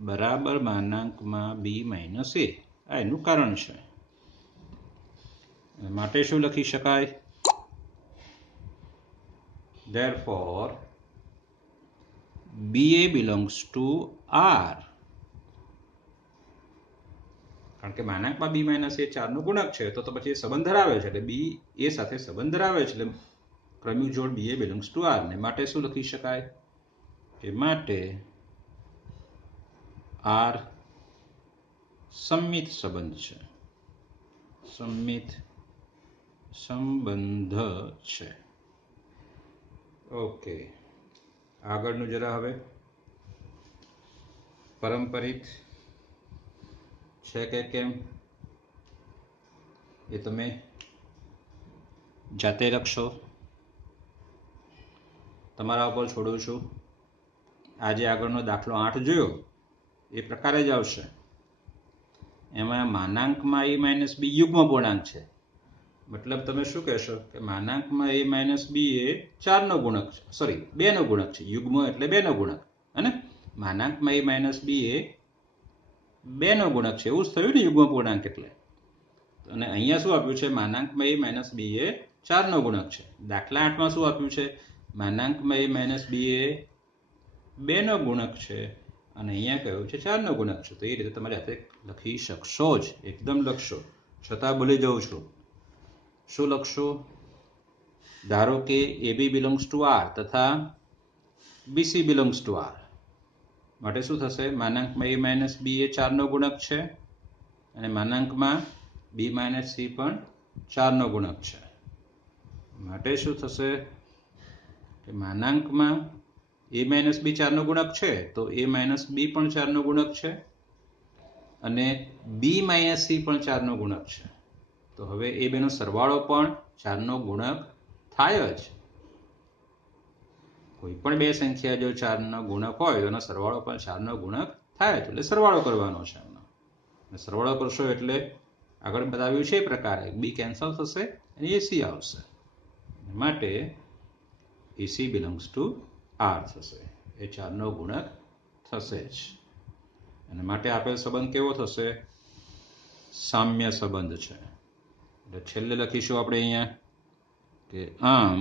બરાબર માનાંકમાં બી માઇનસ એ. આ એનું કારણ છે. માટે શું લખી શકાય? Therefore, BA belongs to R. કારણ કે માનાંકમાં બી માઇનસ એ 4નો ગુણક છે, તો પછી સંબંધ ધરાવે છે, એટલે બી એ સાથે સંબંધ ધરાવે છે, એટલે ક્રમિક જોડ BA belongs to R. ને માટે શું લખી શકાય? કે માટે R સંમિત સંબંધ છે. સંમિત સંબંધ છે. ઓકે, આગળનું જરા હવે પરંપરિત છે કે કેમ એ તમે જાતે લખશો. તમારા ઉપર છોડું છું. આજે આગળનો દાખલો 8 જોયો એ પ્રકારે જ આવશે. એમાં માનાંકમાં એ માઇનસ બી યુગ્મ પૂર્ણાંક છે. મતલબ તમે શું કહેશો કે માનાંકમાં એ માઇનસ બી એ 4નો ગુણક છે, સોરી 2નો ગુણક છે. યુગ્મ એટલે 2નો ગુણક, અને માનાંકમાં એ માઇનસ બી એ 2નો ગુણક છે, એવું જ થયું ને યુગ્મ પૂર્ણાંક એટલે. અને અહીંયા શું આપ્યું છે? માનાંકમાં એ માઇનસ બી એ 4નો ગુણક છે. દાખલા 8માં શું આપ્યું છે? માનાંકમાં એ માઇનસ બી એ 2નો ગુણક છે, અને અહીંયા કહ્યું છે 4નો ગુણક છે. તો એ રીતે તમારે હાથે લખી શકશો જ, એકદમ લખશો. છતાં ભૂલી જઉં છું. શું લખશો? ધારો કે AB બિલોંગ્સ ટુ R તથા BC બિલોંગ્સ ટુ R. માટે શું થશે? માનાંકમાં A માઇનસ B એ 4નો ગુણક છે, અને માનાંકમાં B માઇનસ C પણ 4નો ગુણક છે. માટે શું થશે? કે માનાંકમાં A માઇનસ B 4નો ગુણક છે, તો A માઇનસ B પણ 4નો ગુણક છે, અને B માઇનસ C પણ 4નો ગુણક છે. તો હવે એ બેનો સરવાળો પણ 4નો ગુણક થાય જ. કોઈ પણ બે સંખ્યા જો 4નો ગુણક હોય તો એનો સરવાળો પણ 4નો ગુણક થાય જ. એટલે સરવાળો કરવાનો છે એનો. અને સરવાળો કરશો એટલે આગળ બતાવ્યું છે એ પ્રકારે B કેન્સલ થશે અને AC આવશે. માટે AC બિલોંગ્સ ટુ R થશે. એ 4નો ગુણક થશે જ. અને માટે આપેલ સંબંધ કેવો થશે? સામ્ય સંબંધ છે. એટલે છેલ્લે લખીશું આપણે અહીંયા કે આમ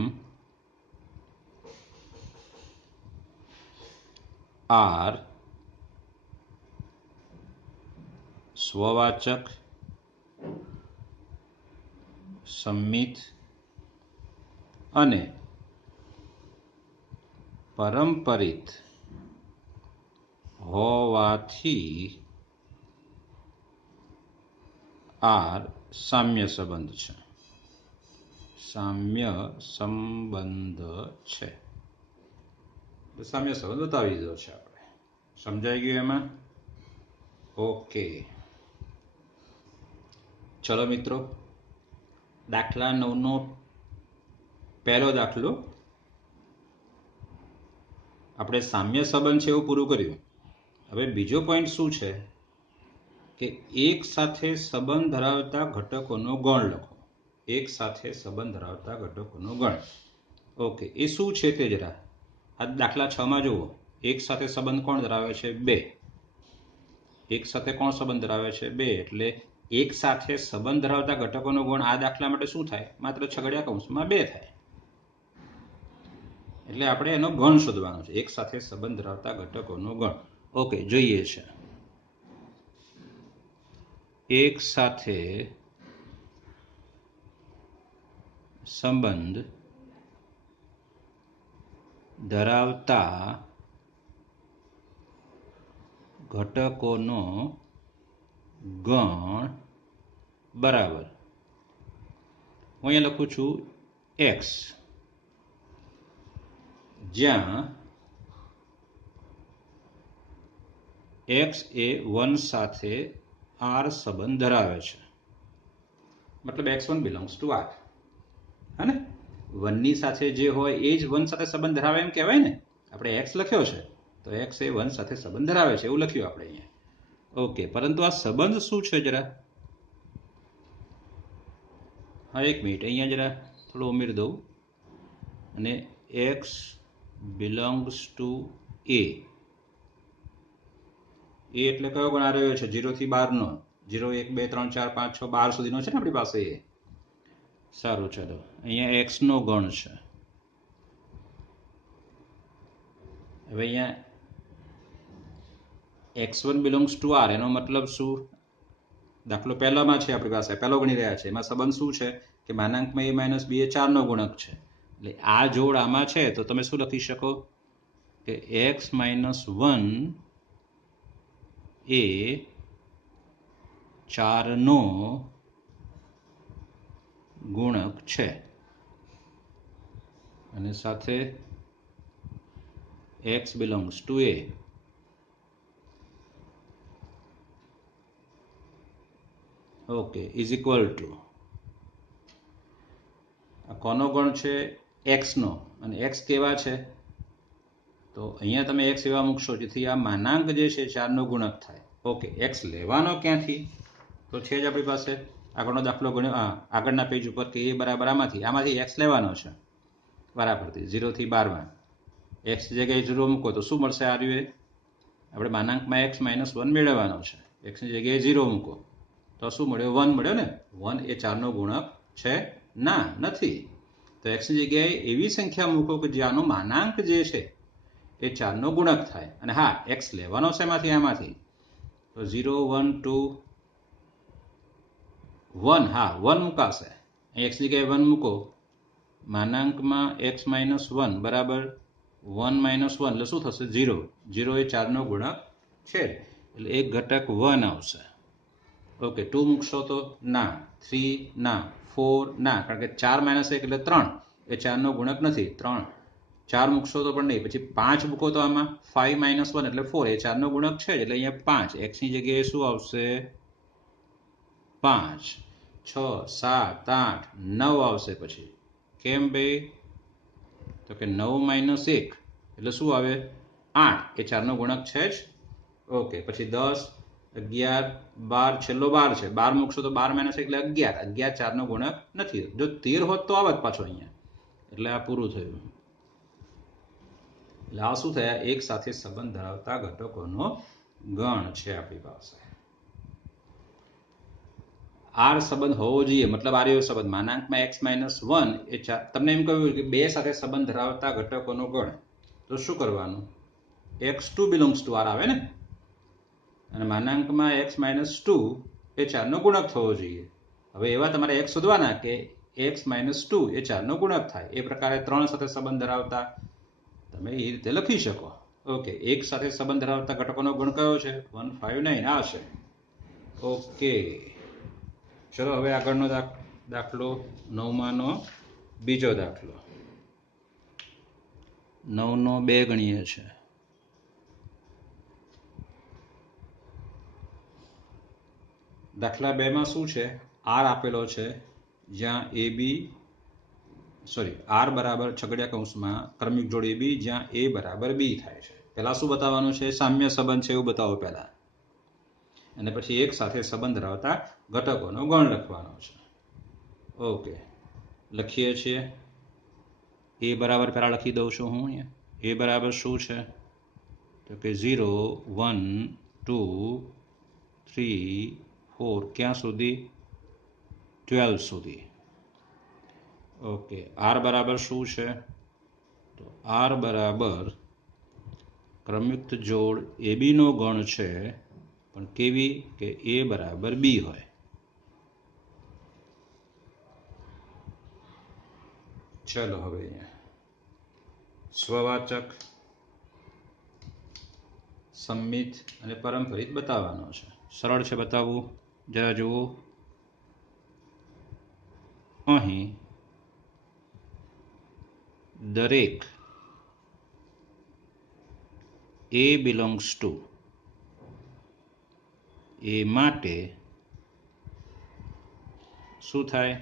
R સ્વવાચક, સંમિત અને પરંપરિત હોવાથી R સામ્ય સંબંધ છે. સામ્ય સંબંધ છે. સામ્ય સંબંધ બતાવી દીધો છે આપણે. સમજાઈ ગયું એમાં? ઓકે, ચલો મિત્રો, દાખલા 9નો પહેલો દાખલો આપણે સામ્ય સંબંધ છે એવું પૂરું કર્યું. હવે બીજો પોઈન્ટ શું છે કે એક સાથે સંબંધ ધરાવતા ઘટકોનો ગણ લખો. એક સાથે સંબંધ ધરાવતા ઘટકોનો ગણ. ઓકે, એ શું છે તે જરા આ દાખલા 6 માં જુઓ. એક સાથે સંબંધ કોણ ધરાવે છે? 2. એક સાથે કોણ સંબંધ ધરાવે છે? 2. એટલે એક સાથે સંબંધ ધરાવતા ઘટકોનો ગુણ આ દાખલા માટે શું થાય? માત્ર છગડીયા કૌંસમાં 2 થાય. એટલે આપણે એનો ગણ શોધવાનો છે, એક સાથે સંબંધ ધરાવતા ઘટકોનો ગણ. ઓકે, જોઈએ છે. એક સાથે સંબંધ ધરાવતા ઘટકોનો ગણ બરાબર, હું અહીંયા લખું છું x, જ્યાં x એ 1 સાથે r સંબંધ ધરાવે છે. મતલબ x1 belongs to r. હા ને, 1 ની સાથે જે હોય એ જ 1 સાથે સંબંધ ધરાવે એમ કહેવાય ને. આપણે x લખ્યો છે તો x એ 1 સાથે સંબંધ ધરાવે છે એવું લખ્યું આપણે અહીંયા. ઓકે, પરંતુ આ સંબંધ શું છે જરા? હા, એક મિનિટ, અહીંયા જરા થોડું ઉમેરી દઉં. અને x belongs to a. એ એટલે કયો ગણ આ રહ્યો છે? 0 થી 12 નો. 0, 1, 2, 3, 4, 5, 6, 12 સુધીનો છે ને આપણી પાસે એ. સારું, ચાલો, અહીંયા x નો ગણ છે. હવે અહીંયા x1 belongs to r એનો મતલબ શું? દાખલો પહેલામાં છે આપણી પાસે, પહેલો ગણી રહ્યા છે, એમાં સંબંધ શું છે કે માનાંકમાં a - b એ 4 નો ગુણક છે. એટલે આ જોડ આમાં છે તો તમે શું લખી શકો કે x - 1 એ 4 નો ગુણક છે, અને સાથે x belongs to a. Okay, is equal to આ કોનો ગણ છે? x નો. અને x કેવા છે? તો અહીંયા તમે x એવા મૂકશો જેથી આ માનાંક જે છે 4 નો ગુણક થાય. ઓકે, x લેવાનો ક્યાંથી? તો છે જ આપણી પાસે આગળનો દાખલો ગણ્યો આગળના પેજ ઉપર કે a બરાબર આમાંથી x લેવાનો છે બરાબરથી 0 થી 12 માં. x જગ્યાએ 0 મૂકો તો શું મળશે? આ રહ્યું આપણે માનાંકમાં x - 1 મેળવવાનો છે. x ની જગ્યાએ 0 મૂકો તો શું મળ્યો? 1 મળ્યો ને. 1 એ 4 નો ગુણક છે? ના, નથી. તો x ની જગ્યાએ એવી સંખ્યા મૂકો કે જેનો માનાંક જે છે એ 4 નો ગુણક થાય. અને હા, x લેવાનો છે આમાંથી. તો 0, 1, 2, 1. હા, 1 મુકાશે. અહીં x ની જગ્યાએ 1 મૂકો. માનાંકમાં x - 1 બરાબર 1 - 1 એટલે શું થશે? 0. 0 એ 4 નો ગુણક છે, એટલે એક ઘટક 1 આવશે. ઓકે, 2 મૂકશો તો ના, 3 ના, 4 ના, કારણ કે 4 - 1 એટલે 3 એ 4 નો ગુણક નથી. 4 મૂકશો તો પણ નહીં. પછી 5 મૂકો તો આમાં 5 - 1 એટલે 4 એ 4 નો ગુણક છે જ, એટલે અહીંયા 5. x ની જગ્યાએ શું આવશે? 5. 6, 7, 8, 9 આવશે. પછી કેમ ભાઈ? તો કે 9 - 1 એટલે શું આવે? 8 એ 4 નો ગુણક છે જ. ઓકે, પછી 10, 11, 12, છેલ્લો 12 છે. 12 મૂકશો તો 12 - 1 એટલે 11. 11 4 નો ગુણક નથી. જો 13 હોત તો આવત પાછો અહીંયા. એટલે આ પૂરું થયું. એટલે આ શું થયા? એક સાથે સંબંધ ધરાવતા ઘટકોનો ગણ છે આપણી પાસે. r સંબંધ હોવો જોઈએ, મતલબ આ રહ્યો સંબંધ માનાંકમાં x - 1 એ તમને એમ કહ્યું કે 2 સાથે સંબંધ ધરાવતા ઘટકોનો ગણ. તો શું કરવાનું? x2 belongs to r આવે ને, અને માનાંકમાં x - 2 એ 4 નો ગુણક થવો જોઈએ. હવે એવા તમારે x શોધવાના કે x - 2 એ 4 નો ગુણક થાય. એ પ્રકારે 3 સાથે સંબંધ ધરાવતા તમે એ રીતે લખી શકો. ઓકે, એક સાથે સંબંધ ધરાવતા ઘટકોનો ગણ કયો છે? 159 આ છે. ઓકે, ચલો હવે આગળનો દાખલો 9માંનો બીજો દાખલો. 9 નો 2 ગણીએ છે. દાખલા 2 માં શું છે? r આપેલો છે, જ્યાં r બરાબર છગડીયા કૌંસમાં ક્રમિક જોડ ab, જ્યાં a બરાબર b થાય છે. પહેલા શું બતાવવાનું છે? સામ્ય સંબંધ છે એવું બતાવો પહેલા, અને પછી એક સાથે સંબંધ ધરાવતા ઘટકોનો ગણ લખવાનો છે. ઓકે, લખીએ છીએ. એ બરાબર પહેલાં લખી દઉં છું હું અહીંયા. એ બરાબર શું છે? તો કે 0 1 2 3 4 ક્યાં સુધી? 12 સુધી. ઓકે. આર બરાબર શું છે? તો આર બરાબર ક્રમયુક્ત જોડ એ બીનો ગણ છે, પણ કેવી? કે એ બરાબર બી હોય. ચલો હવે અહીંયા સ્વવાચક, સંમિત અને પરંપરિત બતાવવાનો છે. સરળ છે બતાવવું. જરા જુઓ. અહીં દરેક એ બિલોંગ્સ ટુ એ માટે શું થાય?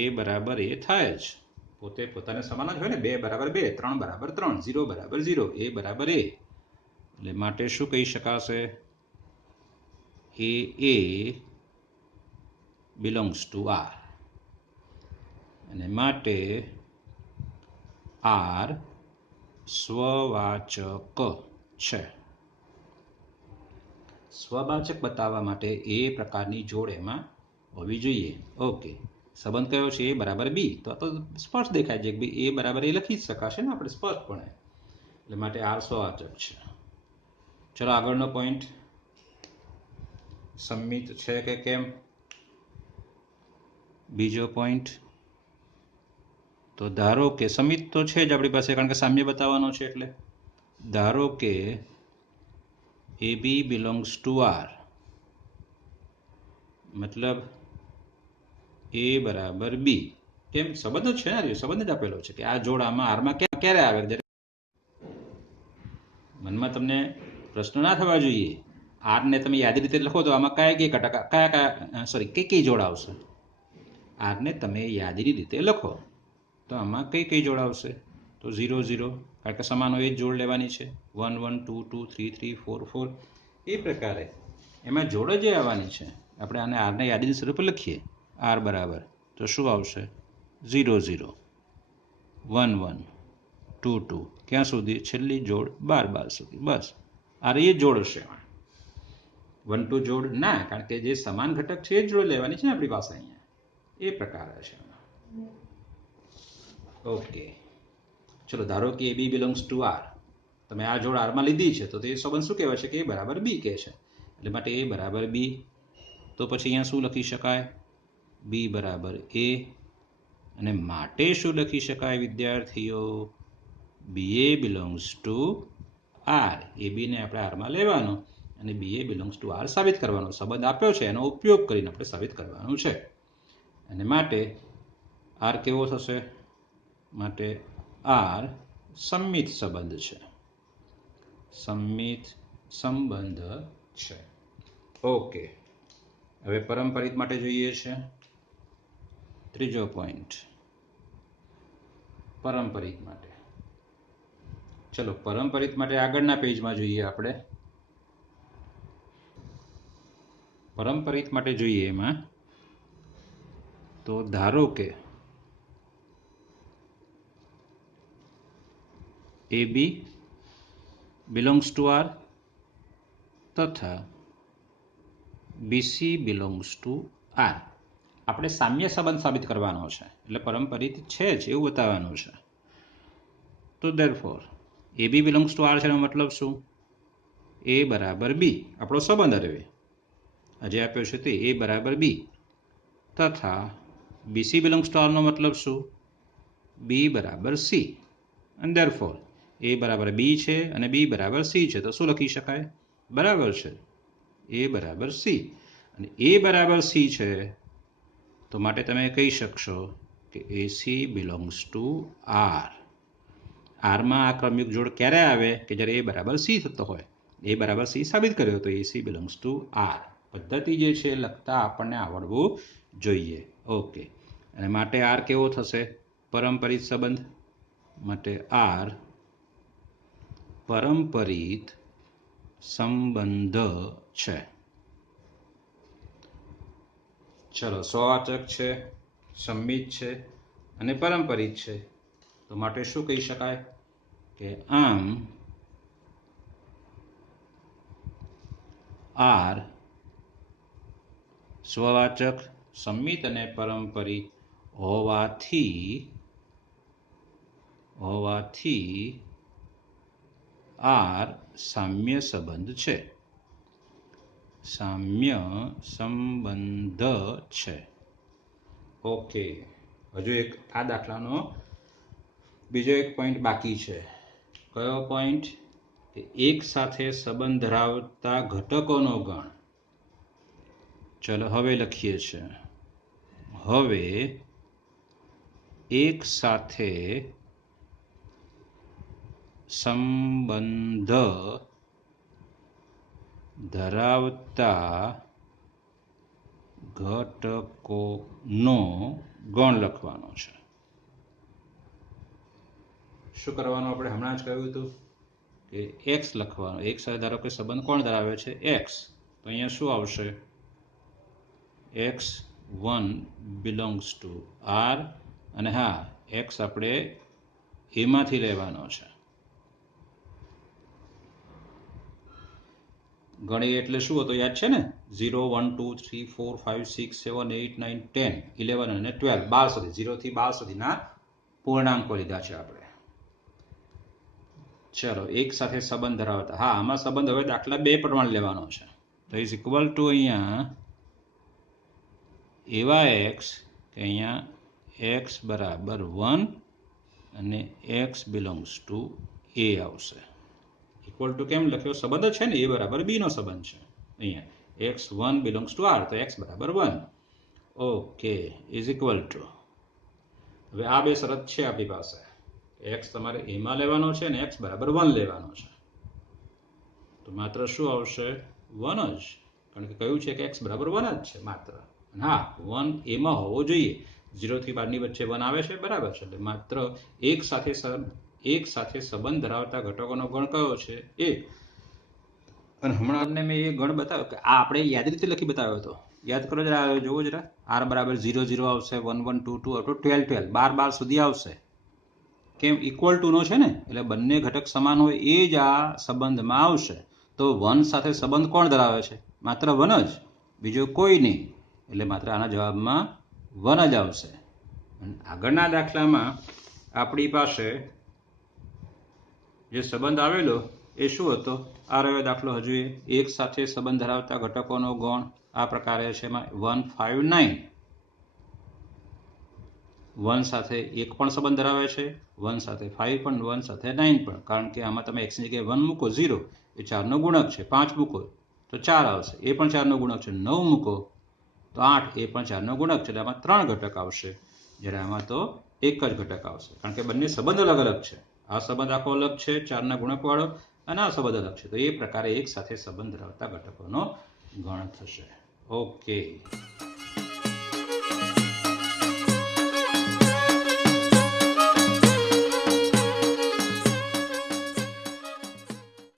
એ બરાબર એ થાય જ. પોતે પોતાને સમાન જ હોય ને. 2 બરાબર 2, 3 બરાબર 3, 0 બરાબર 0, એ બરાબર એ. એટલે માટે શું કહી શકાશે? એ બિલોંગ્સ ટુ આર, અને માટે આર સ્વવાચક છે. સ્વવાચક બતાવવા માટે એ પ્રકારની જોડ એમાં હોવી જોઈએ. ઓકે. સંબંધ કયો છે? એ બરાબર બી. તો આ તો સ્પષ્ટ દેખાય છે કે ભાઈ એ બરાબર એ લખી જ શકાશે ને આપણે સ્પષ્ટપણે. એટલે માટે આર સ્વવાચક છે. ચલો આગળનો પોઈન્ટ, સંમિત છે કે કેમ? બીજો પોઈન્ટ, તો ધારો કે સંમિત તો છે જ આપણી પાસે, કારણ કે સામ્ય બતાવવાનો છે. એટલે ધારો કે એ બી બિલોંગ્સ ટુ આર, મતલબ એ બરાબર બી. કેમ? સંબંધ જ છે ને, સંબંધ જ આપેલો છે કે આ જોડ આમાં આરમાં ક્યારે આવે? મનમાં તમને પ્રશ્ન ના થવા જોઈએ. આરને તમે યાદી રીતે લખો તો આમાં કઈ જોડ આવશે? આરને તમે યાદીની રીતે લખો તો આમાં કઈ જોડ આવશે? તો 0 0, કારણ કે સમાન હોય એ જ જોડ લેવાની છે. 1 1 2 2 3 3 4 4, એ પ્રકારે એમાં જોડ જ આવવાની છે. આપણે આને આરને યાદીની સ્વરૂપે લખીએ. આર બરાબર તો શું આવશે? 0 0 1 1 2 2, ક્યાં સુધી? છેલ્લી જોડ 12 12 સુધી. બસ આ એ જોડ હશે. 1 2 જોડ ના, કારણ કે જે સમાન ઘટક છે એ જોડ લેવાની છે ને આપણી પાસે અહીંયા. એ પ્રકારે છે. ઓકે. ચલો ધારો કે એ બી બિલોંગ્સ ટુ આર. તમે આ જોડ આરમાં લીધી છે તો તે સંબંધ શું કહેવાય છે? કે એ બરાબર બી કહે છે. એટલે માટે એ બરાબર બી. તો પછી અહીંયા શું લખી શકાય? બી બરાબર એ. અને માટે શું લખી શકાય વિદ્યાર્થીઓ? બી એ બિલોંગ્સ ટુ આર. એ બીને આપણે આરમાં લેવાનો અને બી એ બિલોંગ્સ ટુ આર સાબિત કરવાનો. સંબંધ આપ્યો છે એનો ઉપયોગ કરીને આપણે સાબિત કરવાનું છે. અને માટે આર કેવો થશે? માટે આર સંમિત સંબંધ છે. સંમિત સંબંધ છે. ઓકે. હવે પરંપરિત માટે જોઈએ છે. ત્રીજો પોઈન્ટ, પરંપરિત માટે. ચલો પરંપરિત માટે આગળના પેજમાં જોઈએ આપણે. પરંપરિત માટે જોઈએ એમાં તો ધારો કે એ બી બિલોંગ્સ ટુ આર તથા બીસી બિલોંગ્સ ટુ આર. આપણે સામ્ય સંબંધ સાબિત કરવાનો છે. એટલે પરંપરિત છે જ એવું બતાવવાનું છે. તો therefore A B belongs to R છે એનો મતલબ શું? એ બરાબર બી આપણો સંબંધ રહે જે આપ્યો છે તે એ બરાબર બી, તથા બીસી બિલોંગ્સ ટુ આરનો મતલબ શું? બી બરાબર સી. અને ધેરફોર એ બરાબર બી છે અને બી બરાબર સી છે. તો શું લખી શકાય? બરાબર છે એ બરાબર સી. અને એ બરાબર સી છે તો માટે તમે કહી શકશો કે એસી બિલોંગ્સ ટુ આર. આરમાં આ ક્રમયુક્ત જોડ ક્યારે આવે? કે જ્યારે એ બરાબર સી થતો હોય. એ બરાબર સી સાબિત કર્યો તો એસી બિલોંગ્સ ટુ આર. પદ્ધતિ જે છે લખતા આપણને આવડવું જોઈએ. ઓકે. અને માટે આર કેવો થશે? પરંપરિત સંબંધ. માટે આર પરંપરિત સંબંધ છે. ચલો સ્વવાચક છે, સંમિત છે અને પરંપરિત છે. તો માટે શું કહી શકાય કે આમ આર સ્વવાચક સંમિત અને પરંપરી હોવાથી આર સામ્ય સંબંધ છે. સામ્ય સંબંધ છે. ઓકે, હજુ એક આ દાખલાનો બીજો એક પોઈન્ટ બાકી છે. કયો પોઈન્ટ? કે એક સાથે સંબંધ ધરાવતા ઘટકોનો ગણ. ચલો હવે લખીએ છીએ. હવે એક સાથે સંબંધ ધરાવતા ઘટકોનો ગણ લખવાનો છે. શું કરવાનું? આપણે હમણાં જ કહ્યું હતું કે એક્સ લખવાનો. એક સાથે ધારો કે સંબંધ કોણ ધરાવે છે? એક્સ. તો અહીંયા શું આવશે? x1 belongs to r, અને હા, x આપણે એમાંથી લેવાનો છે. ગણીએ એટલે શું હતો યાદ છે ને? 0 1 2 3 4 5 6 7 8 9 10 11 અને 12, 12 સુધી, 0 થી 12 સુધીના પૂર્ણાંકો લીધા છે આપણે. ચલો, એક સાથે સંબંધ ધરાવતા. હા, આમાં સંબંધ હવે દાખલા 2 પ્રમાણે લેવાનો છે. તો ઇઝ ઇક્વલ ટુ અહીંયા એવા એક્સ કે અહીંયા એક્સ બરાબર 1 અને એક્સ બિલોંગ્સ ટુ એ આવશે. ઇક્વલ ટુ કેમ લખ્યો? સંબંધ છે ને, એ બરાબર બી નો સંબંધ છે. અહીંયા x1 બિલોંગ્સ ટુ r, તો x બરાબર 1. Okay, is equal to. હવે આ બે શરત છે આપણી પાસે. x તમારે એમાં લેવાનો છે અને x બરાબર 1 લેવાનો છે. તો માત્ર શું આવશે? 1 જ. કારણ કે કહ્યું છે કે x બરાબર 1 જ છે માત્ર. હા, 1 એમાં હોવો જોઈએ. 0 થી 12 ની વચ્ચે 1 આવે છે, બરાબર છે. એટલે માત્ર એક સાથે સંબંધ ધરાવતા ઘટકોનો ગણ કયો છે? 1. અને હમણાં મેં એ ગણ બતાવ્યો કે આ આપણે યાદ રીતે લખી બતાવ્યો હતો. યાદ કરો જરા, જોવો જરા. r બરાબર 0 0 આવશે, 1 1 2 2 12 12 12 સુધી આવશે. કેમ? ઇક્વલ ટુ નો છે ને, એટલે બંને ઘટક સમાન હોય એ જ આ સંબંધમાં આવશે. તો 1 સાથે સંબંધ કોણ ધરાવે છે? માત્ર 1 જ, બીજો કોઈ નહીં. એટલે માત્ર આના જવાબમાં 1 જ આવશે. અને આગળના દાખલામાં આપણી પાસે જે સંબંધ આવેલો એ શું હતો? આ રહ્યો દાખલો. હજુ એક સાથે સંબંધ ધરાવતા ઘટકોનો ગણ આ પ્રકારે છે. એમાં 1 5 9. 1 સાથે 1 પણ સંબંધ ધરાવે છે, 1 સાથે 5 પણ, 1 સાથે 9 પણ. કારણ કે આમાં તમે x ની જગ્યાએ 1 મૂકો, 0 એ 4 નો ગુણક છે. 5 મૂકો તો 4 આવશે, એ પણ 4 નો ગુણક છે. 9 મૂકો તો 8, એ પણ 4 નો ગુણક છે. એટલે આમાં 3 ઘટક આવશે, જ્યારે આમાં તો એક જ ઘટક આવશે. કારણ કે બંને સંબંધ અલગ અલગ છે. આ સંબંધ આખો અલગ છે 4 ના ગુણક વાળો, અને આ સંબંધ અલગ છે. તો એ પ્રકારે એક સાથે સંબંધ ધરાવતા ઘટકોનો ગણ થશે. ઓકે.